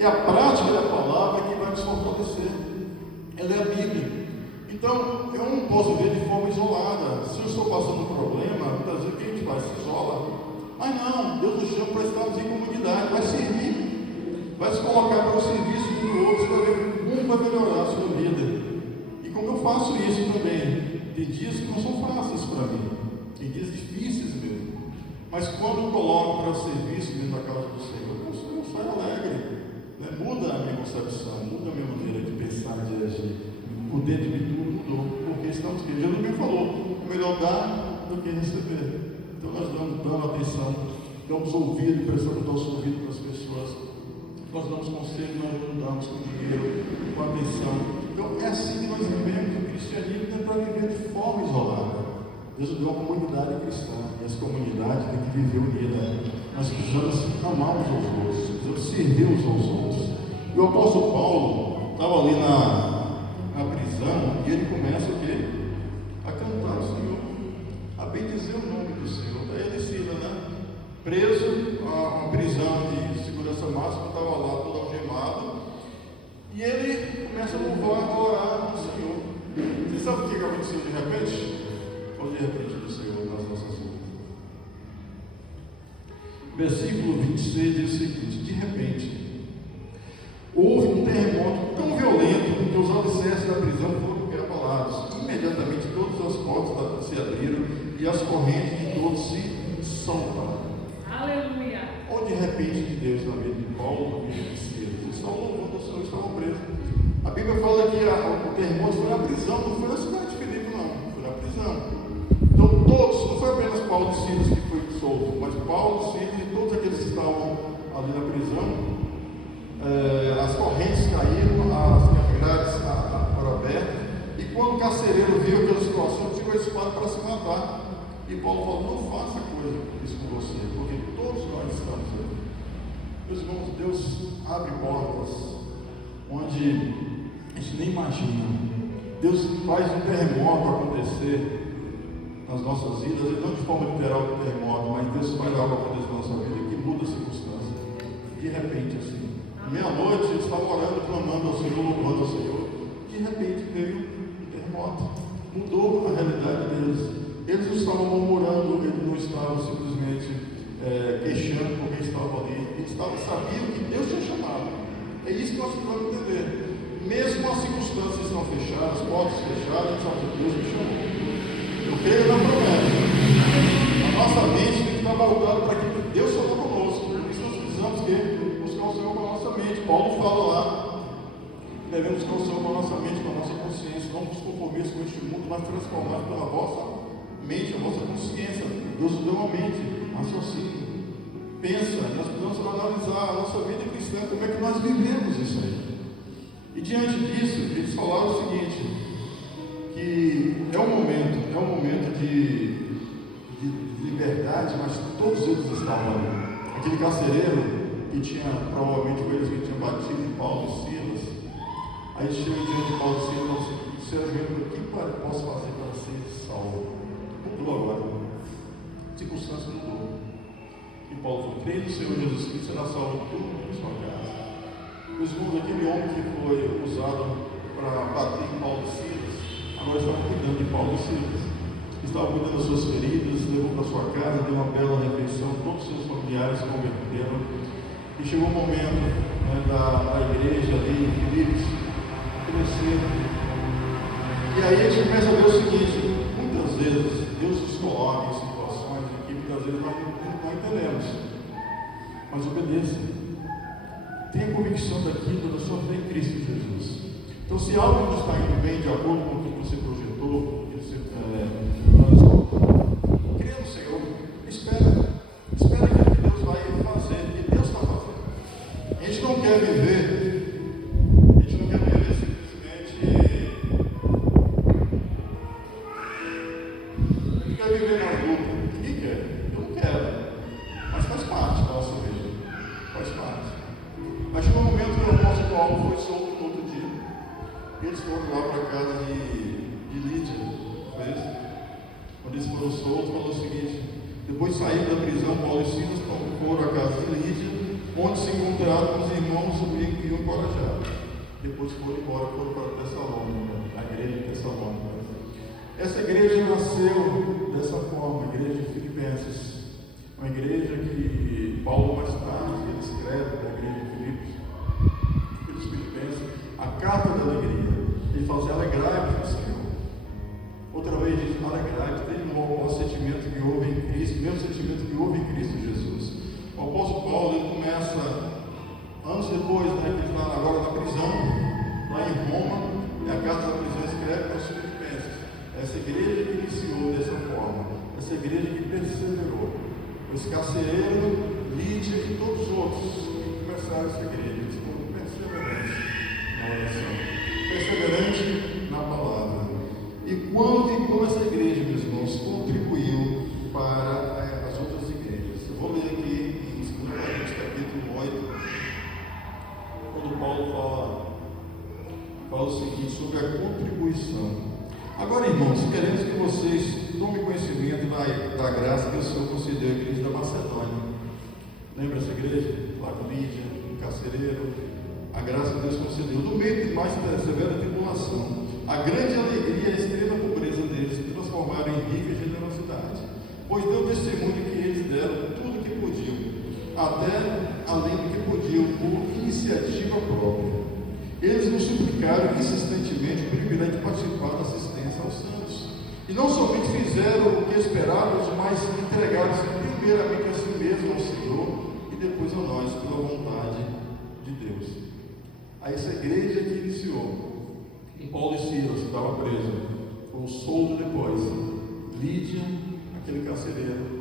É a prática da palavra que vai nos fortalecer. Ela é a Bíblia. Então, eu não posso ver de forma isolada. Se eu estou passando um problema, muitas vezes o que a gente faz? Se isola. Mas não, Deus nos chama para estarmos em comunidade, vai servir, vai se colocar para o serviço do outro, você vai ver como vai melhorar a sua vida. E como eu faço isso também, tem dias que não são fáceis para mim, tem dias difíceis mesmo, mas quando eu coloco para o serviço dentro da casa do Senhor, eu saio alegre, né? Muda a minha concepção, muda a minha maneira de pensar, de agir. Por dentro de mim tudo mudou, porque estamos que Jesus me falou, é melhor dar do que receber. Então nós damos atenção, damos ouvido, prestamos nosso ouvido para as pessoas, nós damos conselho, nós ajudamos com dinheiro, com atenção. Então é assim que nós vivemos. O cristianismo não é para viver de forma isolada. Deus deu uma comunidade cristã, e essa comunidade tem que viver unida. Nós precisamos amar uns aos outros, precisamos servir uns aos outros. E o apóstolo Paulo estava ali na prisão, e ele começa o quê? A cantar o Senhor, a bendizer o nome do Senhor. Daí ele ensina, né? Preso a uma prisão de segurança máxima, estava lá todo algemado, e ele começa a louvar, a orar ao Senhor. Você sabe o que aconteceu de repente? Ou de repente do Senhor nas nossas vidas? Versículo 26 diz o seguinte: de repente houve um terremoto tão violento que os alicerces da prisão foram abalados. Imediatamente todas as portas se abriram e as correntes de todos se soltaram. Aleluia! Ou de repente de Deus na vida de Paulo e de Silas. Eles estavam louvando o Senhor, estavam presos. A Bíblia fala que o terremoto foi na prisão, não foi na cidade de Filipe, não, foi na prisão. Então todos, não foi apenas Paulo e Silas que foi solto, mas Paulo, Silas e todos aqueles que estavam ali na prisão. As correntes caíram, as grades foram abertas, e quando o carcereiro viu aquela situação, tirou a espada para se matar. E Paulo falou: não faça isso com você, porque todos nós estamos aqui. Meus irmãos, Deus abre portas onde a gente nem imagina. Deus faz um terremoto acontecer nas nossas vidas, e não de forma literal do terremoto, mas Deus faz algo acontecer na nossa vida que muda a circunstância. De repente, assim, meia-noite, eles estavam orando, clamando ao Senhor, louvando ao Senhor. De repente veio um terremoto, mudou a realidade deles. Eles não estavam murmurando, eles não estavam simplesmente queixando porque estavam ali. Eles sabiam que Deus tinha chamado. É isso que nós precisamos entender. Mesmo as circunstâncias estão fechadas, as portas fechadas, eles sabem que Deus me chamou. Eu creio na promessa. A nossa mente tem que estar voltada para aquilo que Deus falou conosco. Por isso nós precisamos buscar o Senhor com a nossa mente. Paulo fala lá, devemos buscar o Senhor com a nossa mente, com a nossa consciência. Não nos conformeis com este mundo, mas transformados pela vossa mente, a vossa consciência. Deus nos deu uma mente, raciocínio. Pensa, nós precisamos analisar a nossa vida cristã, como é que nós vivemos isso aí. E diante disso, eles falaram o seguinte, que é um momento de liberdade, mas todos eles estavam ali. Aquele carcereiro que tinha, provavelmente com eles, que tinha batido em Paulo e Silas, aí chega diante de Paulo e Silas e fala assim: Senhor, o que posso fazer para ser salvo? Mudou agora, a circunstância mudou. E Paulo falou: creia no Senhor Jesus Cristo, será salvo tudo em sua casa. Os irmãos, aquele homem que foi usado para bater em Paulo e Silas, agora estava cuidando de Paulo e Silas. Estava cuidando das suas feridas, levou para sua casa, deu uma bela refeição, todos os seus familiares se converteram. E chegou o momento da igreja ali em Filipos crescer. E aí a gente começa a ver o seguinte: muitas vezes Deus nos coloca em situações em que muitas vezes nós não entendemos, mas obedeça. Tenha convicção daquilo, da sua fé em Cristo Jesus. Então, se algo não está indo bem de acordo com o que você projetou, creia no Senhor, espera que Deus vai fazer, que Deus está fazendo. A gente não quer viver simplesmente, não quer viver na luta. Ninguém quer, eu não quero, mas faz parte da nossa vida, faz parte. Mas chegou um momento que o apóstolo Paulo foi solto no outro dia. E eles foram lá para a casa de Lídia. Foi isso? Quando eles foram soltos, falou o seguinte: depois saíram da prisão, Paulo e Silas foram à casa de Lídia, onde se encontraram com os irmãos e um encorajados. Depois foram embora, foram para Tessalônica, a igreja de Tessalônica. Essa igreja nasceu dessa forma, a igreja de Filipenses. Uma igreja que Paulo mais tarde ele escreve para a igreja de Filipenses, a carta da alegria. Ele fala assim: alegrai-vos no Senhor. Outra vez diz: alegrai-vos, tem um sentimento que houve em Cristo, o mesmo sentimento que houve em Cristo Jesus. O apóstolo Paulo ele começa, anos depois, que ele está agora na prisão, lá em Roma, e a carta da prisão escreve para os Filipenses. Essa igreja que iniciou dessa forma, essa igreja que perseverou. Os carcereiros, Lídia e todos os outros que começaram essa igreja, eles foram perseverantes na oração, perseverante na palavra. E como essa igreja, meus irmãos, contribuiu para as outras igrejas. Eu vou ler aqui em 2 Coríntios, capítulo 8, quando Paulo fala o seguinte sobre a contribuição. Agora, irmãos, queremos que vocês tomem conhecimento da graça que o Senhor concedeu à igreja da Macedônia. Lembra essa igreja? Lá com Lídia, o carcereiro. A graça que Deus concedeu. No meio de mais severa tribulação, a grande alegria e a extrema pobreza deles se transformaram em rica generosidade. Pois deu testemunho que eles deram tudo o que podiam, até além do que podiam, por iniciativa própria. Eles nos suplicaram insistentemente o privilégio de participar da assistência aos santos. E não somente fizeram o que esperávamos, mas entregaram-se primeiramente a si mesmo ao Senhor e depois a nós, pela vontade de Deus. A essa igreja que iniciou, em Paulo e Silas, que estava preso, foi solto depois, Lídia, aquele carcereiro.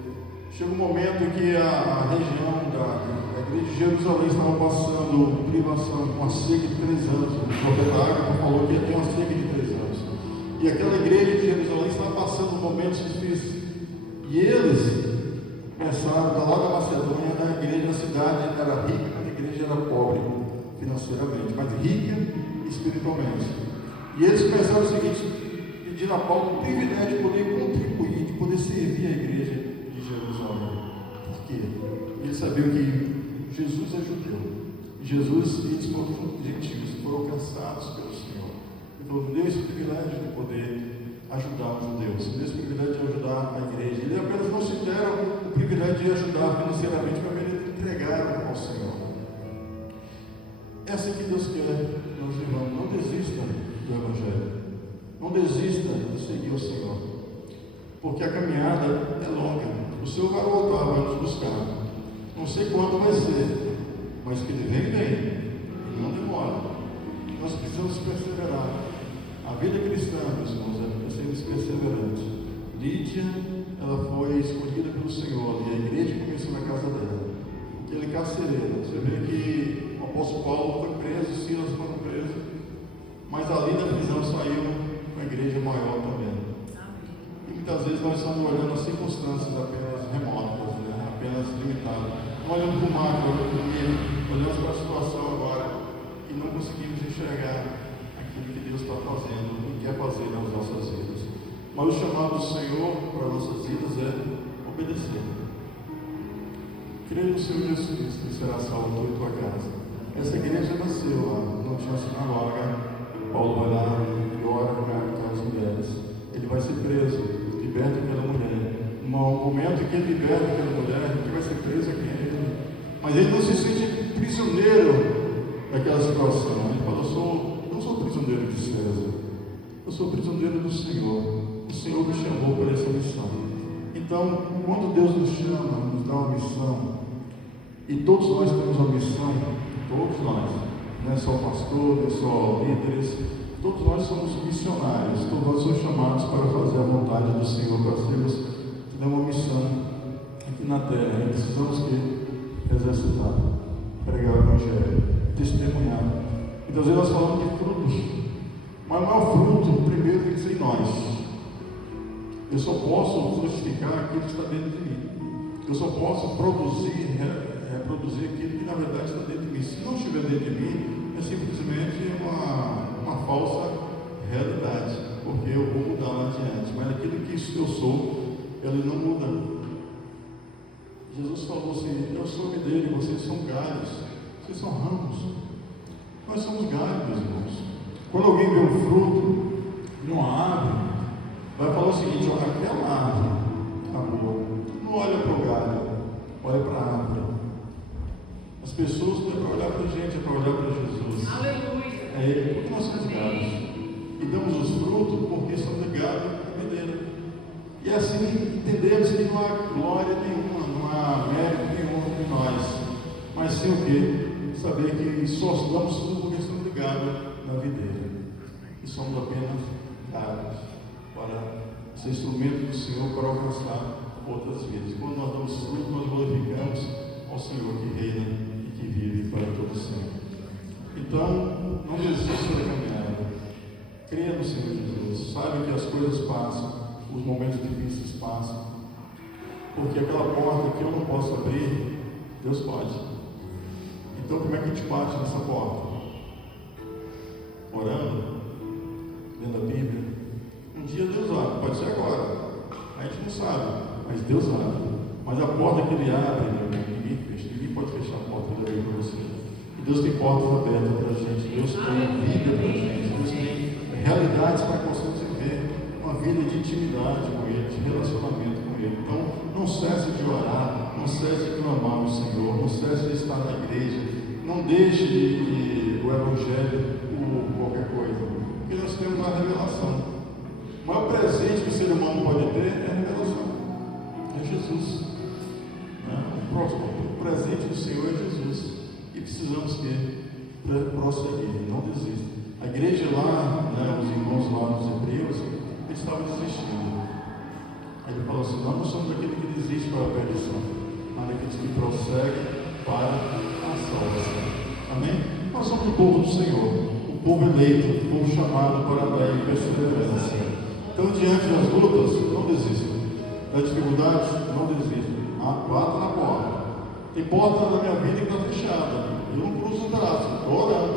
Chega um momento que a região da igreja de Jerusalém estava passando privação, uma seca de 3 anos. O profeta Ágabo falou que ia ter uma seca de 3 anos. E aquela igreja de Jerusalém estava passando momentos difíceis. E eles começaram, lá da Macedônia, a igreja da cidade era rica, a igreja era pobre financeiramente, mas rica espiritualmente. E eles começaram o seguinte, pedindo a Paulo o privilégio de poder contribuir, de poder servir a igreja de Jerusalém. Por quê? Eles sabiam que Jesus é judeu. Jesus, eles foram gentios, foram alcançados pelo Senhor. Ele falou, me deu esse privilégio de poder ajudar os judeus, me deu esse privilégio de ajudar a igreja. Eles apenas não se deram o privilégio de ajudar financeiramente, mas eles entregaram ao Senhor. É assim que Deus quer, meus irmãos. Não desista do Evangelho. Não desista de seguir o Senhor. Porque a caminhada é longa. O Senhor vai voltar, vai nos buscar. Não sei quando vai ser, mas que Ele vem, Ele não demora. Nós precisamos perseverar. A vida cristã, meus irmãos, é sermos perseverantes. Lídia, ela foi escolhida pelo Senhor e a igreja começou na casa dela. Aquele carcereiro. Você vê que o apóstolo Paulo foi preso, Silas foram presos, mas ali da prisão saiu uma igreja maior também. E muitas vezes nós estamos olhando as circunstâncias apenas remotas, né? Apenas limitadas. Não olhamos para o macro, olhamos para a situação agora e não conseguimos enxergar aquilo que Deus está fazendo e quer fazer nas nossas vidas. Mas o chamado do Senhor para as nossas vidas é obedecer. Creia no Senhor Jesus Cristo e será salvo tu e tua casa. Essa igreja nasceu lá, não tinha sinagoga. Paulo vai lá e ora com aquelas mulheres. Ele vai ser preso, liberta aquela mulher. No momento em que ele liberta aquela mulher, quem vai ser preso aqui é ele. Mas ele não se sente prisioneiro daquela situação. Ele fala, eu não sou prisioneiro de César, eu sou prisioneiro do Senhor. O Senhor me chamou para essa missão. Então, quando Deus nos chama, nos dá uma missão, e todos nós temos uma missão, todos nós, não é só pastor, não é só líderes, todos nós somos missionários, todos nós somos chamados para fazer a vontade do Senhor, para sermos uma missão aqui na terra. E precisamos exercitar, pregar o Evangelho, testemunhar. Então, às vezes nós falamos de frutos, mas não é o fruto, primeiro tem que ser em nós. Eu só posso frutificar aquilo que está dentro de mim. Eu só posso reproduzir aquilo que na verdade está dentro de mim. Se não estiver dentro de mim, é simplesmente uma falsa realidade, porque eu vou mudar lá adiante. Mas aquilo que eu sou, ele não muda. Jesus falou assim, eu sou videira, vocês são galhos, vocês são ramos. Nós somos galhos, meus irmãos. Quando alguém vê um fruto numa árvore, vai falar o seguinte, olha, aquela árvore, amor, não olha para o galho, olha para a árvore. As pessoas não é para olhar para a gente, é para olhar para Jesus. Aleluia! É Ele, porque nós somos galhos. E damos os frutos porque somos ligados à videira. E assim entendemos que não há glória nenhuma, não há mérito nenhum em nós. Mas sim o quê? Saber que só damos fruto porque estamos ligados na videira. E somos apenas galhos para ser instrumento do Senhor para alcançar outras vidas. Quando nós damos fruto, nós glorificamos ao Senhor que reina e que vive para todo sempre. Então, não desista da caminhada. Creia no Senhor Jesus. Saiba que as coisas passam, os momentos difíceis passam. Porque aquela porta que eu não posso abrir, Deus pode. Então, como é que a gente bate nessa porta? Orando, lendo a Bíblia. Um dia Deus abre, pode ser agora. A gente não sabe, mas Deus abre. Mas a porta que Ele abre, ninguém fecha. Ninguém pode fechar a porta que Ele abre para você. E Deus tem portas abertas para a gente. Deus tem vida para a gente. Deus tem realidades para que possamos viver uma vida de intimidade com Ele, de relacionamento com Ele. Então, não cesse de orar, não cesse de clamar ao Senhor, não cesse de estar na igreja, não deixe o Evangelho por qualquer coisa. Porque nós temos a revelação. O maior presente que o ser humano pode ter é a revelação. É Jesus. O presente do Senhor é Jesus. E precisamos prosseguir, não desistir. A igreja lá, os irmãos lá nos Hebreus, eles estavam desistindo. Aí ele falou assim, nós não somos daqueles que desistem para a perdição, mas daqueles que prosseguem para a salvação. Amém? Nós somos o povo do Senhor, o povo eleito, o povo chamado para dar perseverança. Então, diante das lutas, não desista. Das dificuldades, não desista. Bata na porta. Tem porta na minha vida que está fechada. Eu não cruzo o braço, estou orando.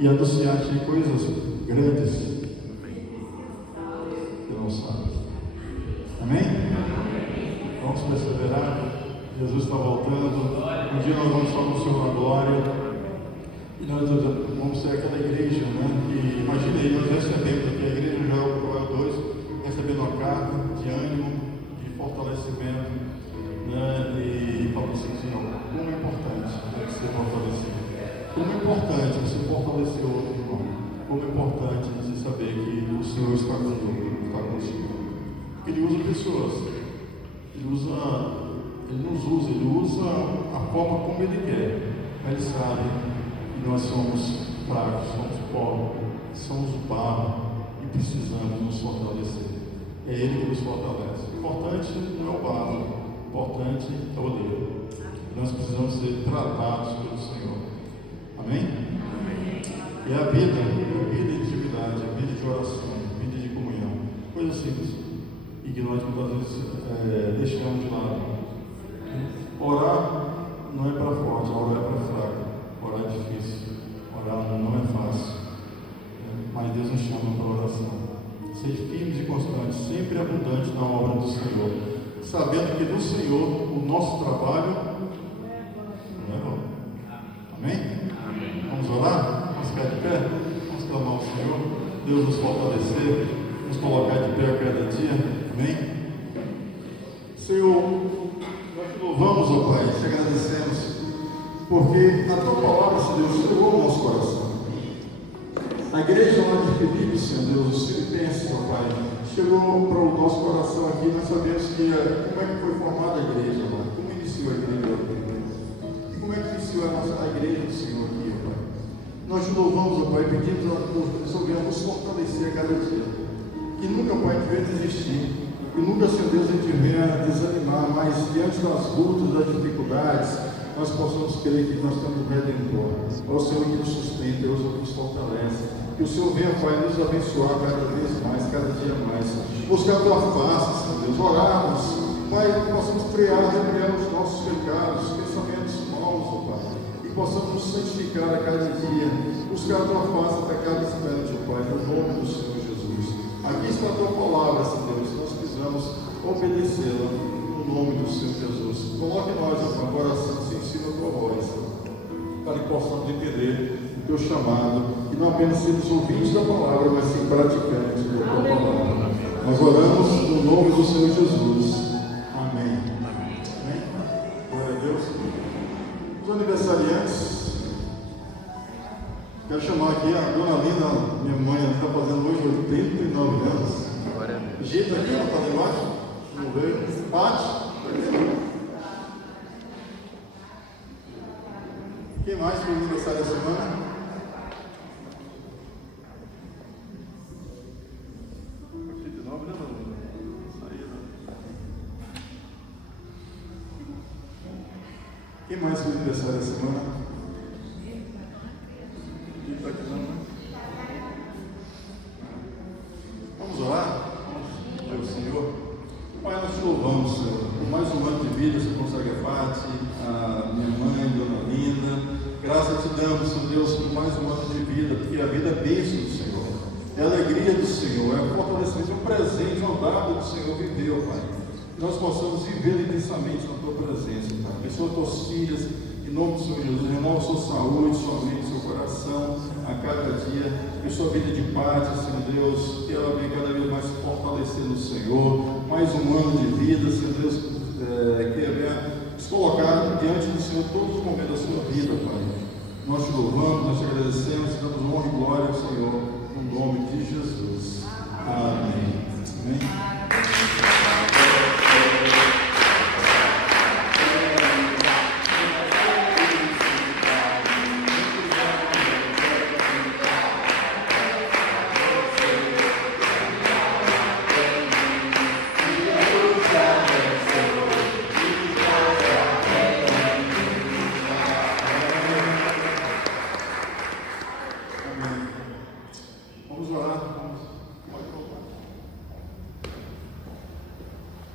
e anunciar-te coisas grandes que não sabes. Amém? Vamos perseverar. Jesus está voltando. Um dia nós vamos estar no Senhor na glória. E nós vamos ser aquela igreja, né? Que, imagina aí, nós recebemos aqui, a igreja já é o 2, recebendo uma carta de ânimo, de fortalecimento, né? E falando assim, Senhor, como é importante você fortalecer. Como é importante você fortalecer o outro irmão. Como é importante você saber que o Senhor está contigo. Porque Ele usa pessoas. Ele nos usa, Ele usa a forma como Ele quer. Ele sabe que nós somos fracos, somos pobres, somos barro e precisamos nos fortalecer. É Ele que nos fortalece. O importante não é o barro, o importante é o Deus. Nós precisamos ser tratados pelo Senhor. Amém? Amém. E a vida de intimidade, a vida de oração, a vida de comunhão, coisa simples, e que nós muitas vezes deixamos de lado. Orar não é para forte, orar é para fraco, orar é difícil, orar não é fácil, mas Deus nos chama para a oração. Ser firmes e constantes, sempre abundantes na obra do Senhor, sabendo que do Senhor o nosso trabalho não é bom. Amém? Vamos orar? Vamos ficar de pé? Vamos clamar ao Senhor, Deus nos fortalecer, nos colocar de pé a cada dia. Amém? Senhor, nós te louvamos, ó Pai, te agradecemos, porque a tua palavra, Senhor Deus, chegou ao nosso coração. A igreja lá de Filipe, Senhor Deus, os filipenses, ó Pai, chegou para o nosso coração aqui. Nós sabemos que como é que foi formada a igreja lá, como iniciou a igreja lá, e como é que iniciou a igreja do Senhor aqui, ó Pai. Nós te louvamos, ó Pai, pedimos a Deus que nos fortalecer a cada dia, que nunca, Pai, a gente venha desistir. E nunca, Senhor Deus, a gente venha desanimar, mas diante das lutas, das dificuldades, nós possamos crer que nós temos um Redentor. É o Senhor que nos sustenta, é o Senhor que nos fortalece. Que o Senhor venha, Pai, nos abençoar cada vez mais, cada dia mais. Buscar a tua face, Senhor Deus, orarmos, Pai, que possamos repreender os nossos pecados, pensamentos maus, ó Pai, e possamos nos santificar a cada dia. Buscar a tua face até cada instante, ó Pai, no nome do Senhor Jesus. Aqui está a tua palavra, Senhor Deus, nós precisamos obedecê-la no nome do Senhor Jesus. Coloque em nós, ó Pai, coração, se ensina a tua voz, para que possamos entender o teu chamado e não apenas sermos ouvintes da palavra, mas sim praticantes da tua palavra. Nós oramos no nome do Senhor Jesus. Amém. Amém. Glória a Deus. Os aniversariantes. Quero chamar aqui a dona Lina, minha mãe, ela está fazendo hoje 89 anos. Gita aqui, ela está lá embaixo. Vamos ver. Pati. Quem mais fez aniversário da semana? Quem mais fez aniversário da semana? Vamos orar? Vamos ao Senhor. Pai, nós te louvamos, Senhor, por mais um ano de vida, Senhor, consagra a Pati, a minha mãe, Dona Linda. Graças te damos, Senhor Deus, por mais um ano de vida, porque a vida é bênção do Senhor, é a alegria do Senhor, é o fortalecimento, é um presente, um dado do Senhor viveu, Pai. Que nós possamos viver intensamente na tua presença, Pai. Abençoa tuas filhas, em nome do Senhor Jesus, renova sua saúde, sua mente, seu coração a cada dia, que sua vida de paz, Senhor Deus, que ela venha cada vez mais se fortalecer no Senhor, mais um ano de vida, Senhor Deus, que venha se colocar diante do Senhor todos os momentos da sua vida, Pai. Nós te louvamos, nós te agradecemos, te damos honra e glória ao Senhor, no nome de Jesus. Amém. Amém.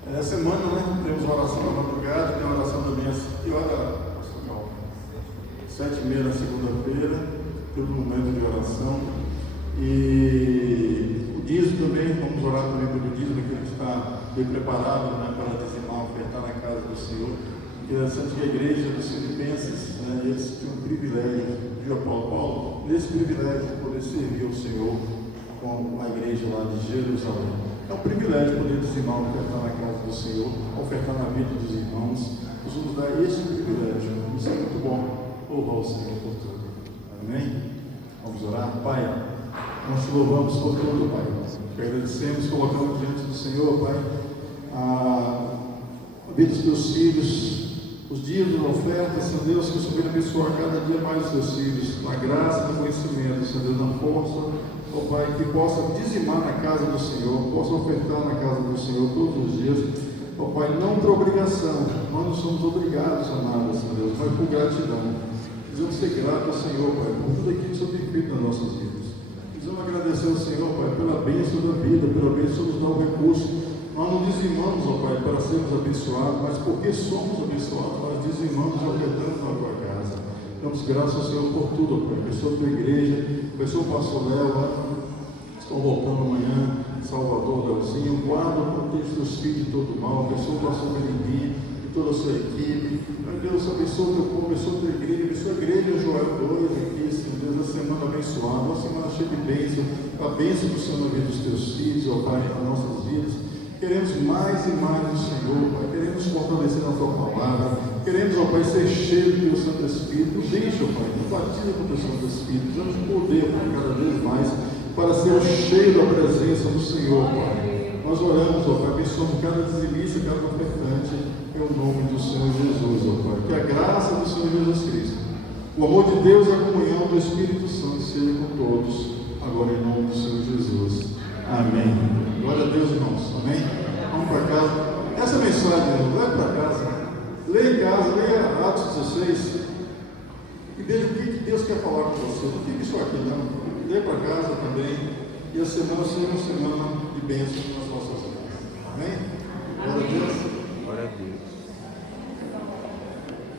Essa semana, né, temos oração na madrugada, tem a oração também às que hora, 7h30 na segunda-feira, pelo momento de oração. E o dízimo também, vamos orar também pelo dízimo, que ele está bem preparado, né, para dizimar, ofertar na casa do Senhor. Porque a Santa Igreja dos Filipenses, né, eles tinham um privilégio, viu, Paulo, nesse privilégio de poder servir ao Senhor com a igreja lá de Jerusalém. É um privilégio poder dizimar, ofertar na casa do Senhor, ofertar na vida dos irmãos. Nós vamos dar esse privilégio. Isso é muito bom. Louvar o Senhor por tudo. Amém? Vamos orar. Pai, nós te louvamos por tudo, Pai. Te agradecemos, colocamos diante do Senhor, Pai, a vida dos teus filhos, os dias da oferta, Senhor Deus, que o Senhor venha abençoar cada dia mais os teus filhos, na graça e no conhecimento, Senhor Deus, na força, ó Pai, que possa dizimar na casa do Senhor, possa ofertar na casa do Senhor todos os dias, ó Pai, não por obrigação, nós não somos obrigados a nada, Senhor Deus, mas por gratidão. Precisamos ser gratos ao Senhor, Pai, por tudo aquilo que o Senhor tem feito nas nossas vidas. Precisamos agradecer ao Senhor, Pai, pela bênção da vida, pela bênção que nos dá o recurso. Nós não dizimamos, ó Pai, para sermos abençoados, mas porque somos abençoados, nós dizimamos e ofertamos na tua casa. Damos graças ao Senhor por tudo, ó Pai. Abençoa a tua igreja, abençoa o pastor Léo, estão voltando amanhã, Salvador, Leozinho, guarda o contexto dos filhos de todo mal, abençoa o pastor Benedinho e toda a sua equipe. Meu Deus, abençoa o teu povo, abençoa a tua igreja, abençoa a igreja Joel 2 aqui, Senhor Deus, a semana abençoada, uma semana cheia de bênção, a bênção do Senhor na vida dos teus filhos, ó Pai, nas nossas vidas. Queremos mais e mais do Senhor, Pai. Queremos fortalecer a tua palavra. Queremos, ó Pai, ser cheio do teu Santo Espírito. Deixa, ó Pai, nos batiza com o teu Santo Espírito. Damos poder, Pai, cada vez mais, para ser cheio da presença do Senhor, Pai. Nós oramos, ó Pai, abençoando cada dizimista, cada ofertante, em nome do Senhor Jesus, ó Pai. Que a graça do Senhor Jesus Cristo, o amor de Deus e a comunhão do Espírito Santo seja com todos, agora em nome do Senhor Jesus. Amém. Glória a Deus, irmãos. Amém? Vamos para casa. Essa mensagem, irmãos, leve para casa. Leia em casa, leia Atos 16 e veja o que Deus quer falar com você. Não fique só aqui, não. Leia para casa também. E a semana seja uma semana de bênção nas nossas vidas. Amém?